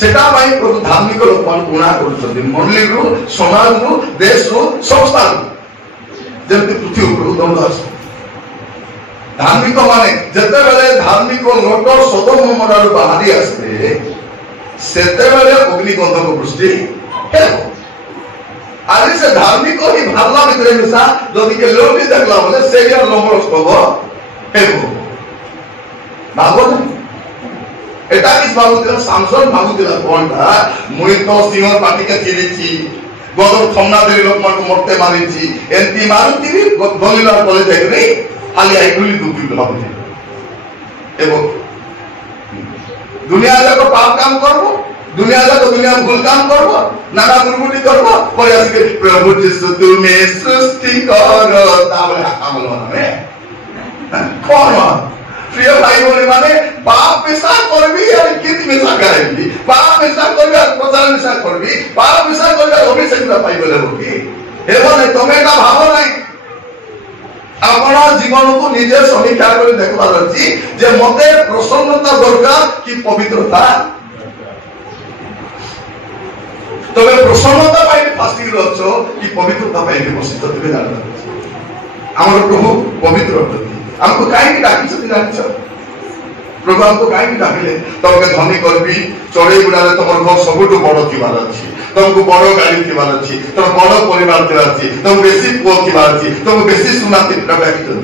सेटा भाई प्रभु धार्मिक लोक मान गुणा करूछथि मंडली रो समाज रो देश रो संस्था जेते पृथ्वी रो दोन आसबे धार्मिक माने जते बेले धार्मिक लोक सदम मरार बाहरी आसबे सेते बेले अग्निगंधक वृष्टि हेबो आरे से धार्मिक ही भावना भितरे मिसा जदि के लोग भी देखला बोले सेरिया लंबर स्कोब हेबो भाबो एटा किस भाबुतिला सामसन भाबुतिला कोनटा मुई तो सिंह पार्टी के चिरिछि गदर थमना देरी लोक मन मरते मारिछि एंती मारुति गलिला बोले देखनी खाली आई गुली दुखी भाबुति एबो दुनिया जाको पाप काम करबो दुनिया जाको दुनिया भूल काम करबो नाना दुर्गुटी करबो प्रयास के प्रभु जिसु तुम्हें सृष्टि करो ताबे हमलो में कोन प्रिय भाई बोले माने पाप मिसा करबी और कित मिसा करबी पाप मिसा करबी और प्रचार मिसा करबी पाप मिसा करबी और अभिषेक पाई बोले होगी हेबो नै तमे का भाव नै अपना जीवन को निजे समीक्षा कर देखबार अछि जे मते प्रसन्नता दरकार कि पवित्रता तबे प्रसन्नता पाई फास्टी रछो कि पवित्रता पाई बसित तबे जाना हमर प्रभु पवित्र अटति हमको काहे की डाकी छथि जानिछ प्रभु हमको काहे की डाकिले तबके धनी करबी चढ़े गुडाले तमर घर सबटु बड़ थिबार अछि तुमको बड़ गाड़ी थिबार अछि तुम बड़ परिवार थिबार अछि तुम बेसी पो थिबार अछि तुम बेसी सुना थिबार अछि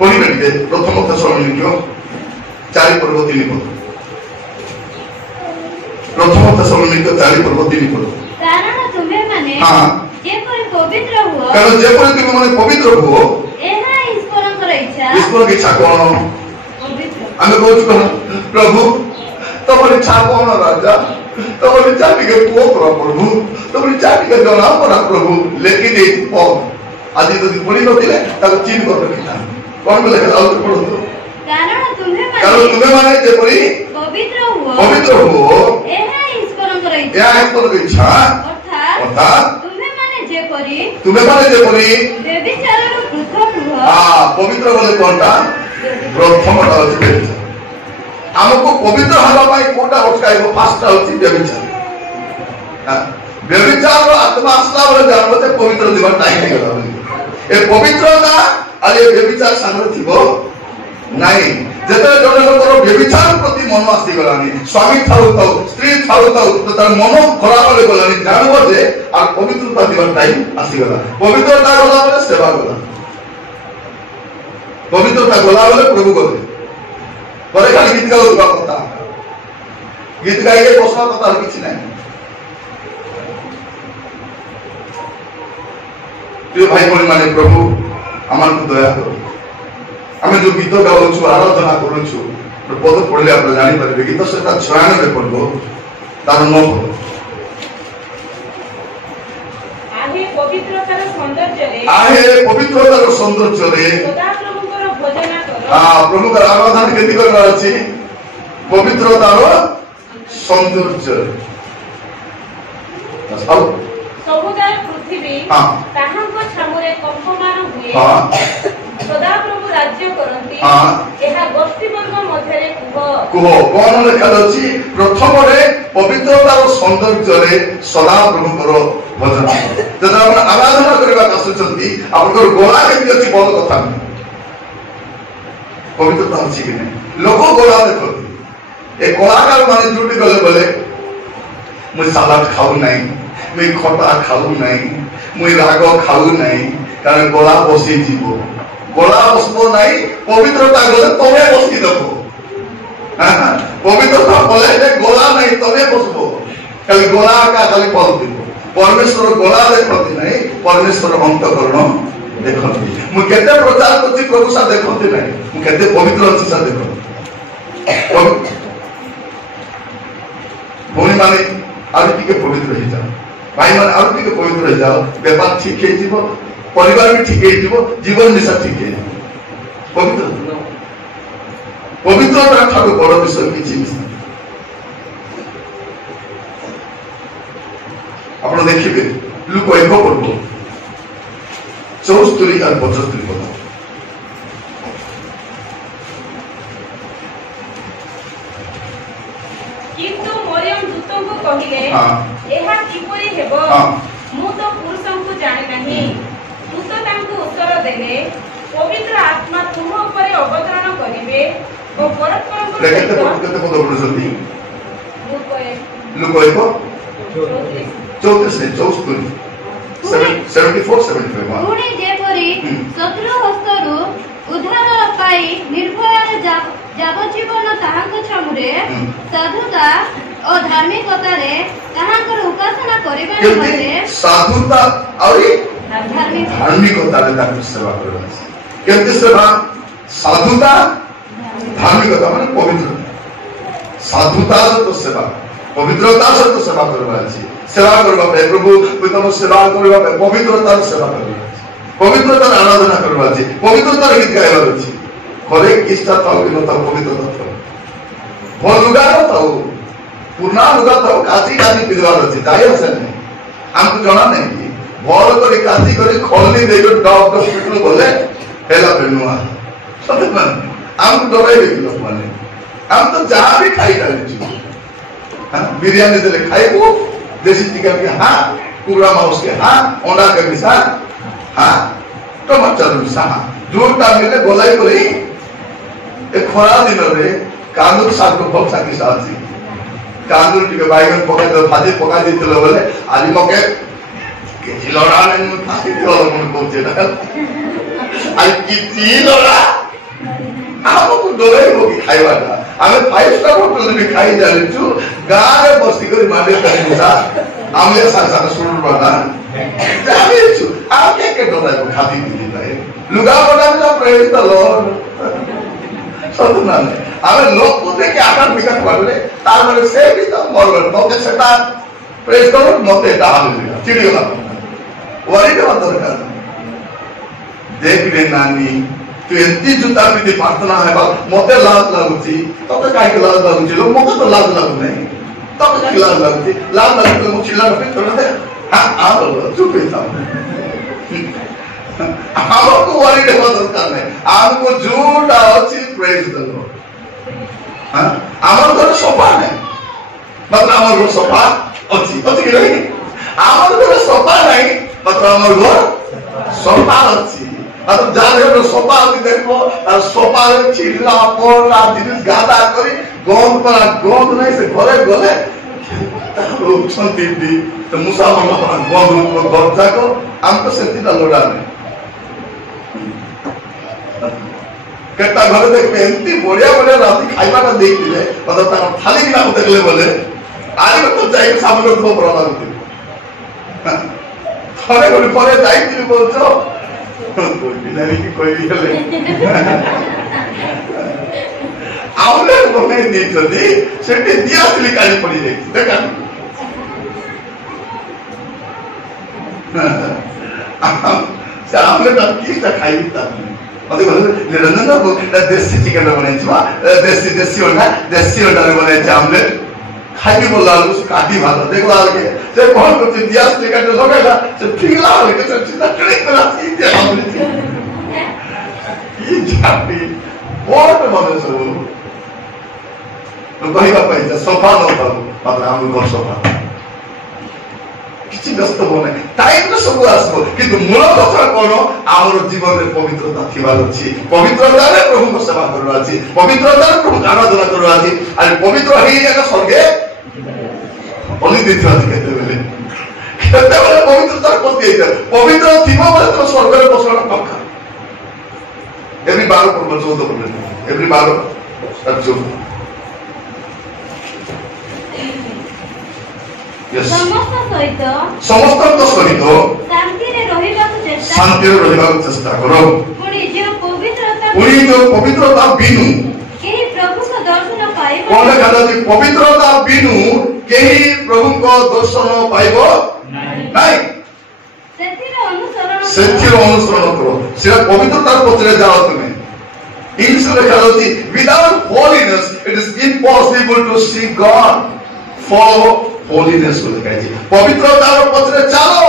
পড়িবে টিকে প্রথম থেসলোনিকে 4 পর্ব 3 পদ। প্রথম থেসলোনিকে 4 পর্ব 3 পদ। কারণ তুমি মানে যেপরি পবিত্র হুଅ, কারণ যেপরি তুমি মানে পবিত্র হুଅ, ଏହା ଈଶ୍ୱରଙ୍କର ଇଚ୍ଛା। ଈଶ୍ୱରଙ୍କ ଇଚ୍ଛା କଣ? ପବିତ୍ର। ଆମେ କହୁଛୁ କଣ? ପ୍ରଭୁ ତମର ଇଚ୍ଛା କଣ ରାଜା? ତମର ଇଚ୍ଛା ଟିକେ ପୁଅ କର ପ୍ରଭୁ, ତମର ଇଚ୍ଛା ଟିକେ ଜଣା କର ପ୍ରଭୁ। ଲେଖିଦେଇଛି ପଦ, ଆଜି ଯଦି ପଢି ନଥିଲେ ତାକୁ ଚିହ୍ନ କରି ରଖିଥାନ୍ତି। କଣ ଲେଖା ଯାଉଛି ପଢନ୍ତୁ। କାରଣ ତୁମେ ମାନେ ଯେପରି ପବିତ୍ର ହୁଅ, ପବିତ୍ର ହୁଅ, ଏହା ଈଶ୍ୱରଙ୍କର ଇଚ୍ଛା। ଏହା ଈଶ୍ୱରଙ୍କ ଇଚ୍ଛା। ଅର୍ଥାତ୍ ତୁମେ ମାନେ ଯେପରି ବ୍ୟଭିଚାରରୁ ପୃଥକ ରୁହ। ପବିତ୍ର ବୋଲେ କଣଟା? ପ୍ରଥମଟା ହଉଛି ବ୍ୟଭିଚାର। ଆମକୁ ପବିତ୍ର ହେବା ପାଇଁ କୋଉଟା ଅଟକାଇବ? ଫାଷ୍ଟଟା ହଉଛି ବ୍ୟଭିଚାର। ବ୍ୟଭିଚାରର ଆତ୍ମା ଆସିଲା ବେଳେ ଜାଣିବ ଯେ ପବିତ୍ର ଯିବା ଟାଇମ୍ ହେଇଗଲା ବୋଲି। ଏ ପବିତ୍ରତା ଆଉ ଏ ବ୍ୟଭିଚାର ସାଙ୍ଗରେ ଥିବ ନାଇଁ। ଯେତେବେଳେ ଜଣେ ଲୋକର ବ୍ୟଭିଚାର ପ୍ରତି ମନ ଆସିଗଲାଣି, ସ୍ୱାମୀ ଥାଉ ଥାଉ ସ୍ତ୍ରୀ ଥାଉ ଥାଉ ତାର ମନ ଖରାପ ହେଲେ ଗଲାଣି, ଜାଣିବ ଯେ ଆଉ ପବିତ୍ରତା ଯିବାର ଟାଇମ୍ ଆସିଗଲା। ପବିତ୍ରତା ଗଲା ବେଳେ ସେବା ଗଲା, ପବିତ୍ରତା ଗଲା ବେଳେ ପ୍ରଭୁ ଗଲେ। ପରେ ଖାଲି ଗୀତ ଗାଉଥିବା କଥା, ଗୀତ ଗାଇକି ବସିବା କଥା ଆଉ କିଛି ନାହିଁ। ପ୍ରିୟ ଭାଇ ଭଉଣୀ ମାନେ, ପ୍ରଭୁ ଆମକୁ ଦୟା କରୁ। ଆମେ ଯୋଉ ଗୀତ ଗାଉଛୁ, ଆରାଧନା କରୁଛୁ, ପଦ ପଢିଲେ ଆପଣ ଜାଣିପାରିବେ ଗୀତ ସେଟା 96 ପର୍ବ ତାର 9 ପଦ। ଆହେ ପବିତ୍ରତାର ସୌନ୍ଦର୍ଯ୍ୟରେ ସଦାପ୍ରଭୁଙ୍କର ଭଜନ କର। ପ୍ରଭୁଙ୍କର ଆରାଧନା କେମିତି କରିବାର ଅଛି? ପବିତ୍ରତାର ସୌନ୍ଦର୍ଯ୍ୟରେ। ସବୁଦାର ପୃଥିବୀ ତାହାଙ୍କ ଛାମୁରେ କମ୍ପମାନ ହୁଏ। ସଦାପ୍ରଭୁ ରାଜ୍ୟ କରନ୍ତି, ଏହା ଗୋଷ୍ଠୀବର୍ଗ ମଧ୍ୟରେ କୁହ। କଣ ଲେଖାଯାଉଛି? ପ୍ରଥମରେ ପବିତ୍ରତାର ସୌନ୍ଦର୍ଯ୍ୟରେ ସଦାପ୍ରଭୁଙ୍କର ଭଜନ। ଯେତେବେଳେ ଆପଣ ଆରାଧନା କରିବାକୁ ଆସୁଛନ୍ତି, ଆପଣଙ୍କର ଗଳା କେମିତି ଅଛି ବଡ କଥା ନୁହେଁ, ପବିତ୍ରତା ଅଛି କି ନାହିଁ। ଲୋକ ଗଳା ଦେଖନ୍ତି। ଏ କଳାକାର ମାନେ ଯୋଉଠି ଗଲେ ବୋଲେ ମୁଁ ସାଲାଡ ଖାଉ ନାହିଁ, ମୁଁ ଖଟା ଖାଉ ନାହିଁ, ମୁଁ ରାଗ ଖାଉ ନାହିଁ, କାରଣ ଗଳା ବସିଯିବ। ଗଳା ବସିବ ନାହିଁ, ପବିତ୍ରତା ଗଲେ ତମେ ବସିଦବ। ପବିତ୍ରତା ବୋଲେ ଗଳା ନାହିଁ, ତମେ ବସିବ। ଖାଲି ଗଳା ଏକା ଖାଲି ପହଞ୍ଚିବ। ପରମେଶ୍ୱର ଗଳା ଦେଖନ୍ତି ନାହିଁ, ପରମେଶ୍ୱର ଅନ୍ତଃକରଣ ଦେଖନ୍ତି। ମୁଁ କେତେ ପ୍ରଚାର କରୁଛି, ପ୍ରଭୁ ସାର୍ ଦେଖନ୍ତି ନାହିଁ। ମୁଁ କେତେ ପବିତ୍ର ଅଛି ସାର୍ ଦେଖନ୍ତି। ଭଉଣୀ ମାନେ ଆଉ ଟିକେ ପବିତ୍ର ହେଇଯାଅ, ଭାଇ ମାନେ ଆଉ ଟିକେ ପବିତ୍ର ହେଇଯାଅ, ବେପାର ଠିକ ହେଇଯିବ, ପରିବାର ବି ଠିକ ହେଇଯିବ, ଜୀବନ ନିଶା ଠିକ ହେଇଯିବ। ପବିତ୍ରତା ଠାରୁ ବଡ ବିଷୟ କିଛି ନାହିଁ। ଆପଣ ଦେଖିବେ ଲୁକ 1 ପର୍ବ 74 ଆଉ 75 ପଦ। କିନ୍ତୁ ମରିୟମ ଦୂତଙ୍କୁ କହିଲେ, ଏହା କିପରି ହେବ? ମୁଁ ତ ପୁରୁଷଙ୍କୁ ଜାଣି ନାହିଁ। ଦୂତ ତାଙ୍କୁ ଉତ୍ତର ଦେଲେ, ପବିତ୍ର ଆତ୍ମା ତୁମ ଉପରେ ଅବତରଣ କରିବେ ଓ ପରସ୍ପରଙ୍କୁ କେତେ ପଦ ପଢୁଛନ୍ତି? ଲୁକ 1 74 ପୁଣି ଯେପରି ଶତ୍ରୁ ହସ୍ତରୁ ଉଦ୍ଧାର ପାଇ ନିର୍ଭୟରେ ଯାବଜୀବନ ତାହାଙ୍କ ଛାମୁରେ ସାଧୁତା ଓ ଧାର୍ମିକତାରେ ତାହାଙ୍କର ଉପାସନା କରିବା ନିମନ୍ତେ ସାଧୁତା ଆହୁରି ଧାର୍ମିକତାରେ ତାଙ୍କୁ ସେବା କରିବା। କେମିତି ସେବା? ସାଧୁତା ଧାର୍ମିକତା ମାନେ ପବିତ୍ରତା। ସାଧୁତା ସହିତ ସେବା, ପବିତ୍ରତା ସହିତ ସେବା କରିବା ଅଛି। ସେବା କରିବା ପାଇଁ ପ୍ରଭୁ ତମ ସେବା କରିବା ପାଇଁ ପବିତ୍ରତାର ସେବା କରିବା ଅଛି, ପବିତ୍ରତାର ଆରାଧନା କରିବା ଅଛି, ପବିତ୍ରତାର ଗୀତ ଗାଇବାର ଅଛି। ଘରେ କିଛିଟା ଥାଉ କି ନଥାଉ, ପବିତ୍ରତା ଥାଉ। ଭଲ ଲୁଗା ନଥାଉ, ପୁରୁଣା ଲୁଗା ଥାଉ, କାଚି ପିନ୍ଧିବାର ଅଛି। ଯାଇ ଆସେ ନାହିଁ, ଆମକୁ ଜଣା ନାହିଁ କି ଭଲ କରି କାଚି କରି ଖୋଲି ଦେଇକି ହସ୍ପିଟାଲ ଗଲେ ହେଲା ନୂଆ। ଆମକୁ ଡରାଇବେ କି ଲୋକମାନେ? ଆମେ ତ ଯାହା ବି ଖାଇ ଚାଲିଛୁ। ବିରିୟାନୀ ଦେଲେ ଖାଇବୁ, देसी चिकन के हाँ, कुकड़ा मांस के हाँ, अंडा के भी हाँ, टमाटर भी हाँ, जोटा मिले गोलाई को नहीं। एक खरा दिन रे कांदूर साग को बहुत साकी साथी, कांदूर टिके बाइगन पकाए तो भाजी पकाए दी चलो बोले आज मौके के चिलोड़ा ने मुझे भाजी चलो मुझे बोलते ना, आज कितनी लोड़ा ଆମକୁ ଡରେଇବ କି ଖାଇବାଟା? ଆମେ 5 ଷ୍ଟାର ହୋଟେଲରେ ବି ଖାଇ ଜାଣିଛୁ, ଗାଁରେ ବସିକରି ମାଣ୍ଡିଆ ମିଶା ଆମେ ସାଙ୍ଗେ ସାଙ୍ଗେ ଶୁଣୁବା ଜାଣିଛୁ। ଆଉ କେ ଡରାଇବ ଖାଦି ପିନ୍ଧି ପାଇଁ ଲୁଗାପଟା ପ୍ରେଜ ଦ ଲର୍ଡ ସତ ନା ନାହିଁ? ଆମେ ଲୋକ ଦେଖି ଆକାର ବିକା କଲେ ତାର ମାନେ ସେ ବି ତ ମୋର ତତେ ସେଟା ପ୍ରେଜ କର ମତେ ଏଟା ହାଲେଲୁୟା ଚିଡ଼ିଗଲା ୱାରି ଦେବା ଦରକାର। देखने नानी तू एंती जूता पिंधि प्रार्थना हेबा मते लाज लागुची तते काहे लाज लागुची लो मते तो लाज लागु नहीं तते काहे लाज लागुची लाज लागु मु चिल्ला पे तोड़ दे हां आ बोलो चुप ही था हमको वाली देवा दरकार नहीं हमको झूठा अच्छी प्रेज द लॉर्ड। हां हमर घर सोफा नहीं मतलब हमर घर सोफा अच्छी अच्छी कि नहीं हमर घर सोफा नहीं मतलब हमर घर सोफा अच्छी अब जाने सोफा देखो सोफा चिल्ला पड़ा जिनिस गादा करी गोंद पर गोंद नहीं से घरे गले शांति दी तो मुसा मामा गोंद को बच्चा को हम तो सेंती दा लोड़ा नहीं केटा घरे देख एंती बढ़िया बढ़िया राती खाइबा का देख दिले मतलब ता थाली ना देखले बोले आज तो जाई सामने को प्रॉब्लम थी थोड़े कोई परे जाई थी बोलछो कोई आवले बोले नहीं जदी सेठी दिया तिली काली पड़ी जाई देखा से आवले तो की ता खाई ता मते बोले निरंजन को देसी चिकन बने छवा देसी ओंडा बने जामले खाई बोला उस काटी भालो देखला के से कौन को दिया तिली काटे लगाला से फिगला के से चिता कड़ी करा सी दे ये जापी बहुत मजे से तो कहिबा पाई सोफा न था मात्र हम घर सोफा किछि व्यस्त होने टाइम रे सब आसबो किंतु मूल कथा कोन आमर जीवन रे पवित्रता थिबार अछि पवित्रता रे प्रभु को सेवा करबा अछि पवित्रता रे प्रभु आराधना करबा अछि आ पवित्र हेइ एक स्वर्गे ओली दित्रा केते बेले पवित्रता कोति पवित्र थिबा बेले तो स्वर्ग रे बसना पक्का एवरी 12 पर 14 पर एवरी 12 14 समस्त सहित शांति रे रहिबाक चेष्टा करो पुणी जो पवित्रता बिनु केही प्रभु को दर्शन पाइबो कोन कहला कि पवित्रता बिनु केही प्रभु को दर्शन पाइबो नहीं सेथिर अनुसरण करो से पवित्रता पत्रे जाओ तुमे इंग्लिश में कहला कि without holiness it is impossible to see God for holiness को लिखा है पवित्रता पत्रे चलो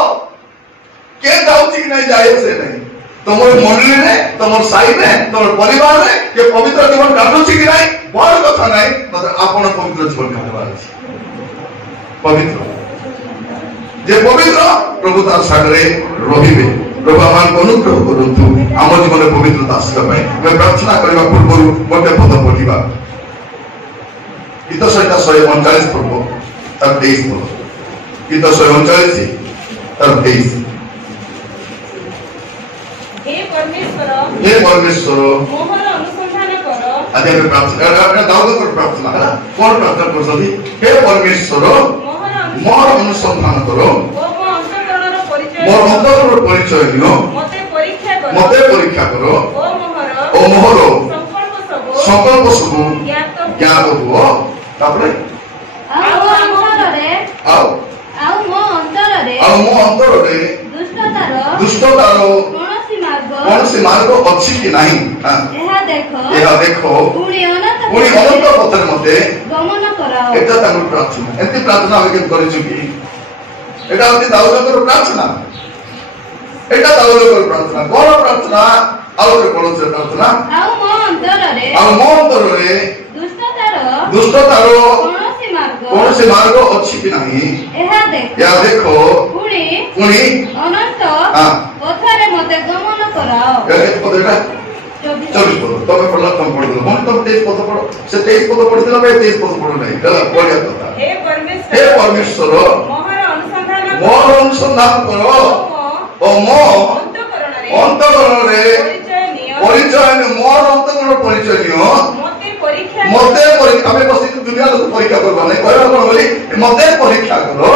के जाउची नहीं जाए से नहीं तुमर मंडली ने तुमर साई ने तुमर परिवार ने के पवित्र जीवन काटुची कि नहीं बड़ कथा नहीं मतलब आपण पवित्र जीवन काटबार अछि पवित्र जे पवित्र प्रभु तार सागरे रहिबे प्रभु आमान अनुग्रह करंतु आम जीवन पवित्रता आसला पाए मैं प्रार्थना करबा पूर्व गोटे पद पढ़िबा गीत संहिता 139 पढ़बो तब 23 पढ़ो गीत 139 तब 23 हे परमेश्वर मोहर अनुसंधान करो आदि में प्रार्थना दाऊद को प्रार्थना है कौन प्रार्थना कर सभी हे परमेश्वर मोहर अनुसंधान करो मोर अंतरर परिचय दियो मते परीक्षा करो ओ मोहर संकल्प सब ज्ञात हो तापरे आओ मो अंतर रे दुष्टतार कौन से मार्ग अच्छी कि नहीं यह देखो पुणी अनंत पथर मते गमन कराओ एटा तांकर प्रार्थना एति प्रार्थना हम के करिछु कि एटा होती दाऊदर प्रार्थना एटा दाऊदर प्रार्थना कोन प्रार्थना और कोन से प्रार्थना आओ मो अंतर रे दुष्टतार कौन से मार्ग अच्छी कि नहीं यह देखो पुणी अनंत पथरे मते गमन कराओ एक पदटा 24 पद तमे पढ़ला तुम पढ़ दो मन तुम 23 पद पढ़ो से 23 पद पढ़ दिला मैं 23 पद पढ़ो नहीं गला बढ़िया कथा हे परमेश्वर मोर अनुसंधान करो ओ मो अंतकरण रे परिचय मोर अंतकरण परिचय नियो मते परीक्षा मते परीक्षा हमें बस दुनिया लोग परीक्षा करबा नहीं कहबा कोन बोली मते परीक्षा करो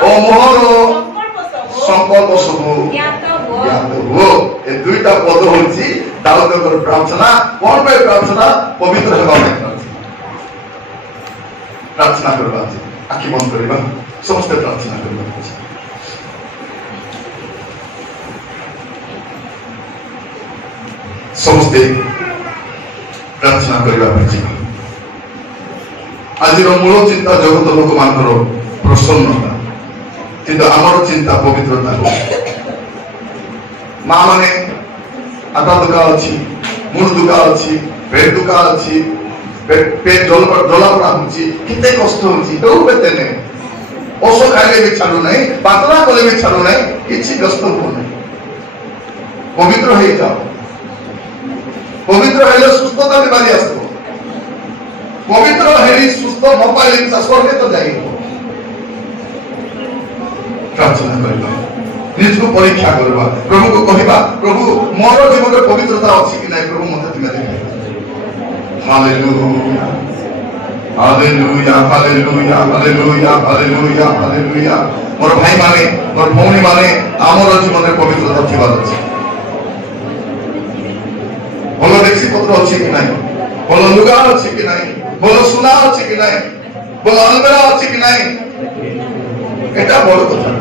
ओ मोहर संकल्प सब ज्ञात हो ए दुईटा पद होछि दाऊदर प्रार्थना कोन पे प्रार्थना पवित्र हेबा ପାଇଁ प्रार्थना करबा आखि बंद करबा समस्त प्रार्थना करबा समस्ते प्रार्थना करबा ପାଇଁ आज मूल चिंता जगत लोक मानकर प्रसन्नता किंतु आमर चिंता पवित्रता माँ माने आटा दुका अच्छी मुंड दुका अच्छी पेट दुका अच्छी पेट जला पड़ा होची कितने कष्ट होची तो बेते ने ओसो खाइले भी छाड़ू नहीं पातला कले भी छाड़ू नहीं किछि व्यस्त हो नहीं पवित्र हे जाओ पवित्र हेले सुस्थता भी बारी आसतो पवित्र हेली सुस्थ न पाइले स्वर्ग तो जाई प्रार्थना करबा निज को परीक्षा करबा प्रभु को कहबा प्रभु मोर जीवन में पवित्रता अछि कि नहीं प्रभु मते तुमे देखै hallelujah hallelujah hallelujah hallelujah hallelujah hallelujah मोर भाई माने मोर भौणी माने आमर जीवन में पवित्रता थिबार अछि भलो देखि पत्र अछि कि नहीं भलो लुगा अछि कि नहीं भलो सुना अछि कि नहीं भलो अलबरा अछि कि नहीं एटा बड़ कथा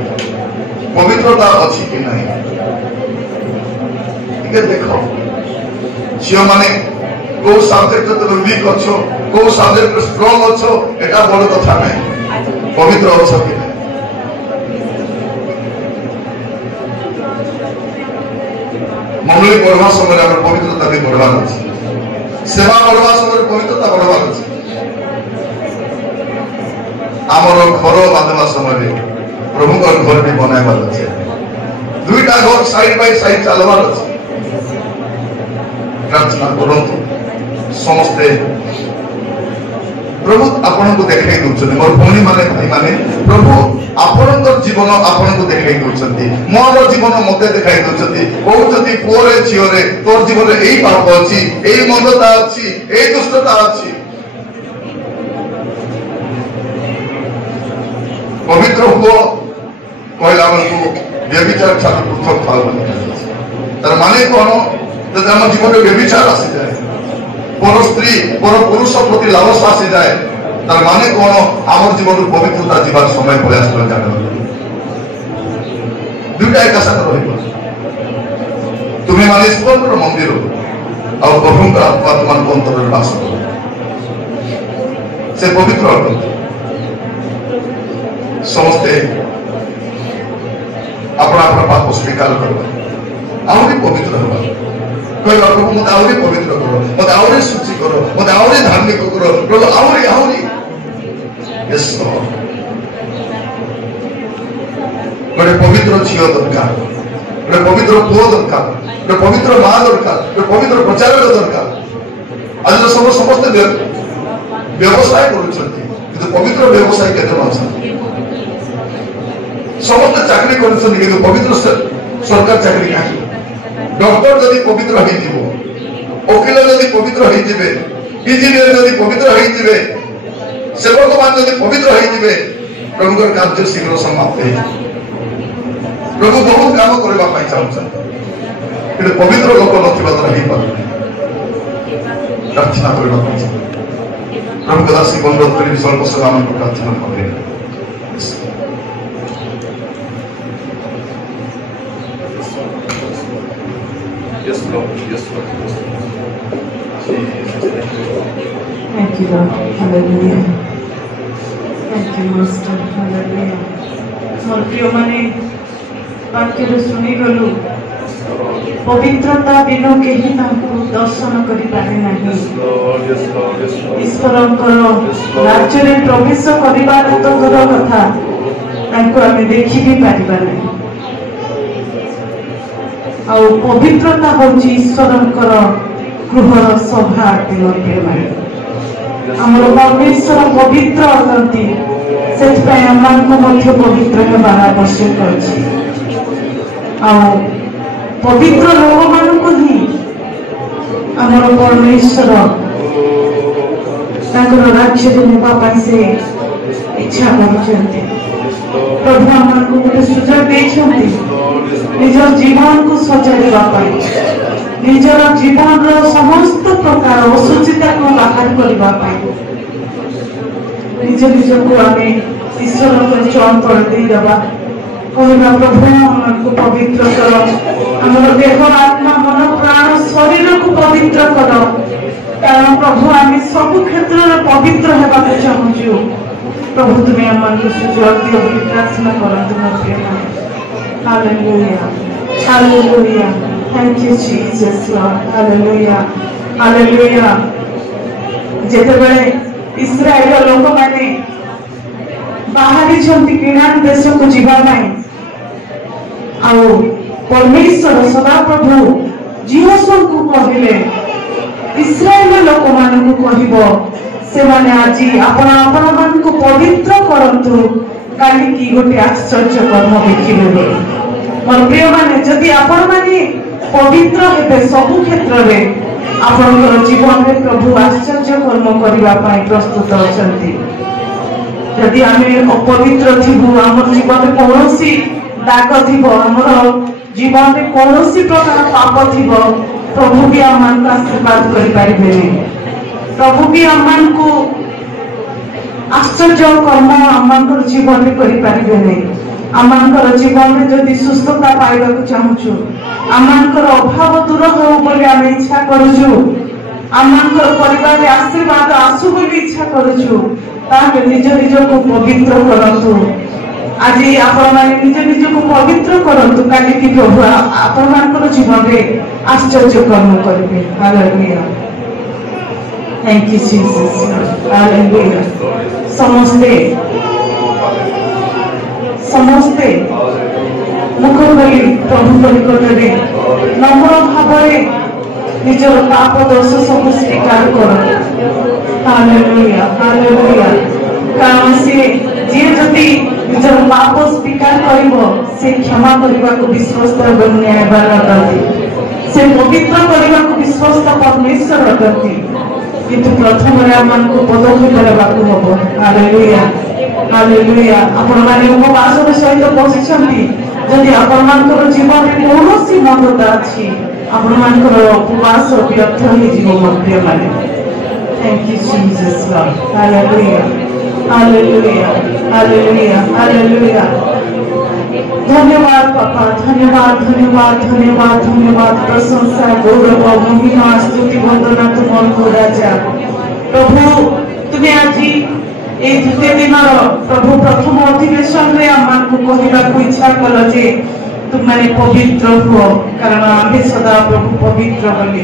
पवित्रता अछि कि नहीं ठीक देखो झियो माने को सब्जेक्ट तो वीक अच्छो को सब्जेक्ट स्ट्रांग अच्छो एटा बड़ कथा नहीं पवित्र अच्छो कि नहीं मंगली पढ़वा समय हम पवित्रता भी बढ़वा अछि सेवा बढ़वा समय पवित्रता बढ़वा अछि आमर घर बांधवा समय प्रभु घर भी बनाइबार अछि दुईटा घर साइड बाय साइड चलबार अछि प्रार्थना करंतु समस्ते प्रभु आपन को देखाई दउछन मोर भौणी माने भाई माने प्रभु आपन जीवन आपन को देखाई दउछन मोर जीवन मते देखाई दउछन कहउछन पोरे झियोरे तोर जीवन एई पाप अछि एई मंदता अछि एई दुष्टता अछि पवित्र हो कहला को व्यभिचार छात्र पृथक था तर माने कोन तो हम जीवन में व्यभिचार आसी जाए पर स्त्री पर पुरुष प्रति लालसा आसी जाए तर माने कोन आमर जीवन में पवित्रता जीवार समय प्रयास कर जानो दुटा एक साथ रहिबो तुम्हें माने स्वतंत्र मंदिर और प्रभु का आत्मा तुम अंतर में वास करो से पवित्र हो समस्ते अपना अपना पाप स्वीकार करो आउरी पवित्र हो कोई प्रभु मत आउरी पवित्र करो मत आउरी शुचि करो मत आउरी धार्मिक करो प्रभु आउरी आउरी यस लॉर्ड बड़े पवित्र झियो दरकार बड़े पवित्र पुओ दरकार बड़े पवित्र मां दरकार बड़े पवित्र प्रचारक दरकार आज समस्त व्यवसाय करूछंती किंतु पवित्र व्यवसाय केते मानस समस्त चाकरी करूछंती किंतु पवित्र सरकार चाकरी काहे डॉक्टर जदि पवित्र होई दिबो वकील जदि पवित्र होई दिबे इंजीनियर जदि पवित्र होई दिबे सेवक मान जदि पवित्र होई दिबे प्रभु का कार्य शीघ्र समाप्त हो प्रभु बहुत काम करबा पाई चाहछन कि पवित्र लोक नथिबा तर ही पर प्रार्थना करबा पाई प्रभु का दासी अनुरोध करी सर्व सलाम प्रार्थना करे Yes, Lord. Yes, Lord. Thank you, Lord. Hallelujah. Thank you, Master. Hallelujah. मोर प्रिय माने वाक्य सुनी गलु पवित्रता बिना केही तांको दर्शन करि पारे नाही ईश्वरंकर राज्य रे प्रवेश करिबार तो घर कथा तांको आमे देखि भी पारिबा नाही आ पवित्रता होची ईश्वरंकर गृहर सभा प्रिय माने हमर परमेश्वर पवित्र अछंती सेतपय हमनको मध्य पवित्र हेबार आवश्यक अछि आ पवित्र लोक मानको ही ଆମର ପରମେଶ୍ୱର ତାଙ୍କର ରାଜ୍ୟରେ ନେବା ପାଇଁ ସେ ଇଚ୍ଛା କରୁଛନ୍ତି। ପ୍ରଭୁ ଆମମାନଙ୍କୁ ଗୋଟେ ସୁଯୋଗ ଦେଇଛନ୍ତି ନିଜ ଜୀବନକୁ ସଜାଡ଼ିବା ପାଇଁ, ନିଜର ଜୀବନର ସମସ୍ତ ପ୍ରକାର ଅସୁଚିତାକୁ ବାହାର କରିବା ପାଇଁ ନିଜ ନିଜକୁ ଆମେ ଈଶ୍ୱରଙ୍କ ଚରଣ ତଳେ ଦେଇଦେବା। କହିବା ପ୍ରଭୁ ଆମକୁ ପବିତ୍ର କର, ଆମର ଦେହ ଆତ୍ମା ମନ ପ୍ରାଣ ଶରୀରକୁ ପବିତ୍ର କର, କାରଣ ପ୍ରଭୁ ଆମେ ସବୁ କ୍ଷେତ୍ରରେ ପବିତ୍ର ହେବାକୁ ଚାହୁଁଛୁ। ପ୍ରଭୁ ତୁମେ ଆମମାନଙ୍କୁ ସୁଯୋଗ ଦିଅ ବୋଲି ପ୍ରାର୍ଥନା କରନ୍ତୁ ମୋ ପ୍ରିୟମାନେ। Hallelujah hallelujah, thank you Jesus Lord, hallelujah hallelujah. ଯେତେବେଳେ ଇସ୍ରାଏଲ ଲୋକମାନେ ବାହାରିଛନ୍ତି କିଣାନ ଦେଶକୁ ଯିବା ପାଇଁ, ଆଉ ପରମେଶ୍ୱର ସଦାପ୍ରଭୁ ଜିହୋଶୁଆଙ୍କୁ କହିଲେ ଇସ୍ରାଏଲ ଲୋକମାନଙ୍କୁ କହିବ ସେମାନେ ଆଜି ଆପଣମାନଙ୍କୁ ପବିତ୍ର କରନ୍ତୁ, କାଲିକି ଗୋଟେ ଆଶ୍ଚର୍ଯ୍ୟ କର୍ମ ଦେଖିବେ ବୋଲି। ମୋର ପ୍ରିୟମାନେ, ଯଦି ଆପଣମାନେ ପବିତ୍ର ହେବେ ସବୁ କ୍ଷେତ୍ରରେ, ଆପଣଙ୍କର ଜୀବନରେ ପ୍ରଭୁ ଆଶ୍ଚର୍ଯ୍ୟ କର୍ମ କରିବା ପାଇଁ ପ୍ରସ୍ତୁତ ଅଛନ୍ତି। ଯଦି ଆମେ ଅପବିତ୍ର ଥିବୁ, ଆମର ଜୀବନରେ କୌଣସି ଦାଗ ଥିବ, ଆମର ଜୀବନରେ କୌଣସି ପ୍ରକାର ପାପ ଥିବ, ପ୍ରଭୁ ବି ଆମମାନଙ୍କୁ ଆଶୀର୍ବାଦ କରିପାରିବେନି। ପ୍ରଭୁ ବି ଆମମାନଙ୍କୁ ଆଶ୍ଚର୍ଯ୍ୟ କର୍ମ ଆମଙ୍କର ଜୀବନରେ କରିପାରିବେନି। ଆମଙ୍କର ଜୀବନରେ ଯଦି ସୁସ୍ଥତା ପାଇବାକୁ ଚାହୁଁଛୁ, ଆମଙ୍କର ଅଭାବ ଦୂର ହଉ ବୋଲି ଆମେ ଇଚ୍ଛା କରୁଛୁ, ଆମଙ୍କର ପରିବାରରେ ଆଶୀର୍ବାଦ ଆସୁ ବୋଲି ଇଚ୍ଛା କରୁଛୁ, ତାହେଲେ ନିଜ ନିଜକୁ ପବିତ୍ର କରନ୍ତୁ। ଆଜି ଆପଣମାନେ ନିଜ ନିଜକୁ ପବିତ୍ର କରନ୍ତୁ, କାଲିକି ପ୍ରଭୁ ଆପଣମାନଙ୍କର ଜୀବନରେ ଆଶ୍ଚର୍ଯ୍ୟ କର୍ମ କରିବେ। Hallelujah, thank you Jesus, hallelujah. ସମସ୍ତେ ମୁଖ ଖୋଲି ପ୍ରଭୁଙ୍କ ନିକଟରେ ନମ୍ର ଭାବରେ ନିଜର ପାପ ଦୋଷ ସବୁ ସ୍ୱୀକାର କରନ୍ତୁ। ହାଲେଲୁୟା ହାଲେଲୁୟା, କାରଣ ଯିଏ ଯଦି ନିଜର ପାପ ସ୍ୱୀକାର କରିବ, ସେ କ୍ଷମା କରିବାକୁ ବିଶ୍ୱସ୍ତ ଏବଂ ନ୍ୟାୟବାନ ଅଟନ୍ତି, ସେ ପବିତ୍ର କରିବାକୁ ବିଶ୍ୱସ୍ତ ପରମେଶ୍ୱର ଅଟନ୍ତି। କିନ୍ତୁ ପ୍ରଥମରେ ଆମମାନଙ୍କୁ ପଦକ୍ଷେପ ନେବାକୁ ହବ। Hallelujah hallelujah. ଆପଣମାନେ ଉପବାସର ସହିତ ବସିଛନ୍ତି, ଯଦି ଆପଣମାନଙ୍କର ଜୀବନରେ କୌଣସି ମନ୍ଦତା ଅଛି, ଆପଣମାନଙ୍କର ଉପବାସ ବ୍ୟର୍ଥ ହେଇଯିବ ମୋ ପ୍ରିୟମାନେ। Thank you Jesus Lord, hallelujah hallelujah hallelujah hallelujah. ଧନ୍ୟବାଦ ବାପା, ଧନ୍ୟବାଦ ଧନ୍ୟବାଦ ଧନ୍ୟବାଦ ଧନ୍ୟବାଦ, ପ୍ରଶଂସା ଗୌରବ ମହିମା ସ୍ତୁତି ବନ୍ଦନା ତୁମକୁ ରାଜା। ପ୍ରଭୁ ତୁମେ ଆଜି এই দ্বিতীয় দিনর প্রভু প্রথম অধিবেশনে আমাকে কহিବାକୁ ইচ্ছা কল যে তুমি পবিত্র হুଅ, কারণ আমি সদা প্রভু পবিত্র বলি।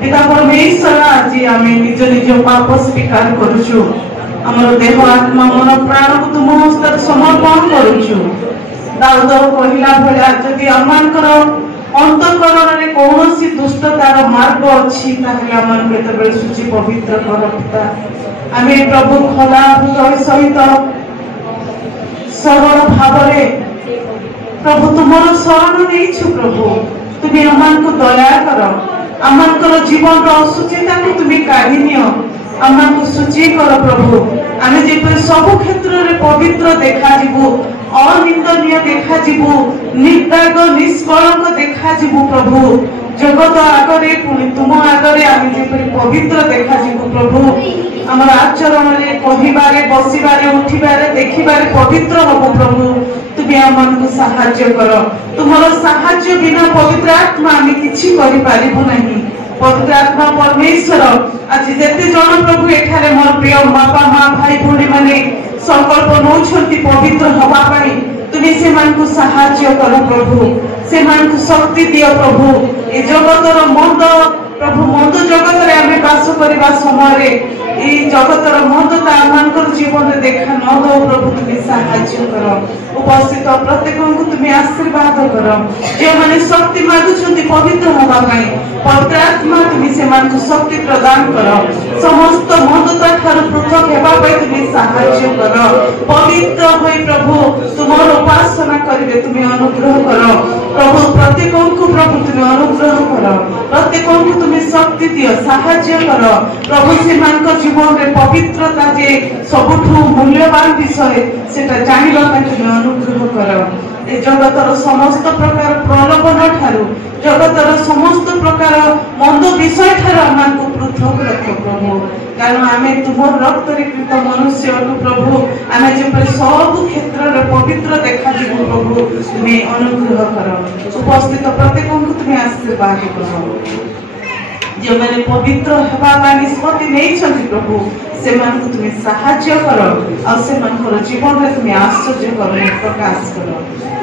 পিতা পরমেশ্বর, আজ আমি নিজ নিজ পাপ স্বীকার করুছু, আমার দেহ আত্মা মন প্রাণକୁ তুম ହସ୍ତରେ ସମର୍ପଣ କରୁଛୁ। ଦାଉଦ କହିଲା ଭଳିଆ ଯଦି ଆମମାନଙ୍କର ଅନ୍ତଃକରଣରେ କୌଣସି ଦୁଷ୍ଟତାର ମାର୍ଗ ଅଛି, ତାହେଲେ ଆମମାନଙ୍କୁ ଏତେବେଳେ ସୂଚି ପବିତ୍ର କର ପିତା। ଆମେ ପ୍ରଭୁ ଖୋଲା ହୃଦୟ ସହିତ ସରଳ ଭାବରେ ପ୍ରଭୁ ତୁମର ଶରଣ ନେଇଛୁ। ପ୍ରଭୁ ତୁମେ ଆମମାନଙ୍କୁ ଦୟା କର, ଆମମାନଙ୍କର ଜୀବନର ଅସୁଚିତାକୁ ତୁମେ କାଢି ନିଅ, ଆମମାନଙ୍କୁ ସୂଚି କର ପ୍ରଭୁ। ଆମେ ଯେପରି ସବୁ କ୍ଷେତ୍ରରେ ପବିତ୍ର ଦେଖାଯିବୁ, ଅନିନ୍ଦନୀୟ ଦେଖାଯିବୁ, ନିର୍ଦାଗ ନିଷ୍କଳଙ୍କ ଦେଖାଯିବୁ ପ୍ରଭୁ। ଜଗତ ଆଗରେ ପୁଣି ତୁମ ଆଗରେ ଆମେ ଯେପରି ପବିତ୍ର ଦେଖାଯିବୁ ପ୍ରଭୁ। ଆମର ଆଚରଣରେ, କହିବାରେ, ବସିବାରେ, ଉଠିବାରେ, ଦେଖିବାରେ ପବିତ୍ର ହବୁ ପ୍ରଭୁ। ତୁମେ ଆମମାନଙ୍କୁ ସାହାଯ୍ୟ କର, ତୁମର ସାହାଯ୍ୟ ବିନା ପବିତ୍ର ଆତ୍ମା ଆମେ କିଛି କରିପାରିବୁ ନାହିଁ। ପବିତ୍ର ଆତ୍ମା ପରମେଶ୍ୱର, ଆଜି ଯେତେ ଜଣ ପ୍ରଭୁ ଏଠାରେ ମୋର ପ୍ରିୟ ବାପା ମା ଭାଇ ଭଉଣୀ ମାନେ ସଂକଳ୍ପ ନେଉଛନ୍ତି ପବିତ୍ର ହବା ପାଇଁ, ତୁମେ ସେମାନଙ୍କୁ ସାହାଯ୍ୟ କର ପ୍ରଭୁ, ସେମାନଙ୍କୁ ଶକ୍ତି ଦିଅ ପ୍ରଭୁ। ଏ ଜଗତର ମନ୍ଦ ପ୍ରଭୁ, ମନ୍ଦ ଜଗତରେ ଆମେ ବାସ କରିବା ସମୟରେ এই জগতর মন্দতা আমাদের জীবনে দেখা ন দাও প্রভু, তুমি সাহায্য কর। উপস্থিত প্রত্যেকଙ୍କୁ তুমি আশীর্বাদ কর, যে শক্তি মাগুଛନ୍ତି পবিত্র হওয়া পাই, পবিত্র আত্মা তুমি সেମାନଙ୍କୁ শক্তি প্রদান কর। সমস্ত মন্দতা ঠাରୁ পৃথক ହେବା ପାଇଁ তুমি সাহায্য কর। পবিত্র হই প্রভু তোমার উপাসনা করিবে তুমি অনুগ্রহ কর প্রভু। প্রত্যেকଙ୍କୁ প্রভু তুমি অনুগ্রহ কর, প্রত্যেকଙ୍କୁ তুমি শক্তি शक्ति दियो साहाय्य कर प्रभु से जीवन में पवित्रता जे सबुठु मूल्यवान विषय सेटा जानिबा ପାଇଁ तुम अनुग्रह कर ए जगतर समस्त प्रकार प्रलोभन ठारू जगतर समस्त प्रकार मंद विषय ठारू आमको पृथक रख प्रभु कारण आम तुम रक्तरीकृत मनुष्य अनु प्रभु आम जो सब क्षेत्र में पवित्र देखा प्रभु तुम्हें अनुग्रह कर उपस्थित प्रत्येक को तुम्हें आशीर्वाद कर जो मैंने पवित्र होगा निष्पत्ति नहीं प्रभु से तुम्हें साहाय्य कर और जीवन में तुम्हें आश्चर्य कर प्रकाश कर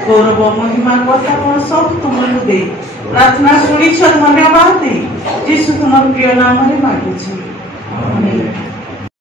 गौरव महिमा कथा सब तुमको दे प्रार्थना शुणी धन्यवाद दे जीशु तुम प्रिय नाम मांगुची आमेन।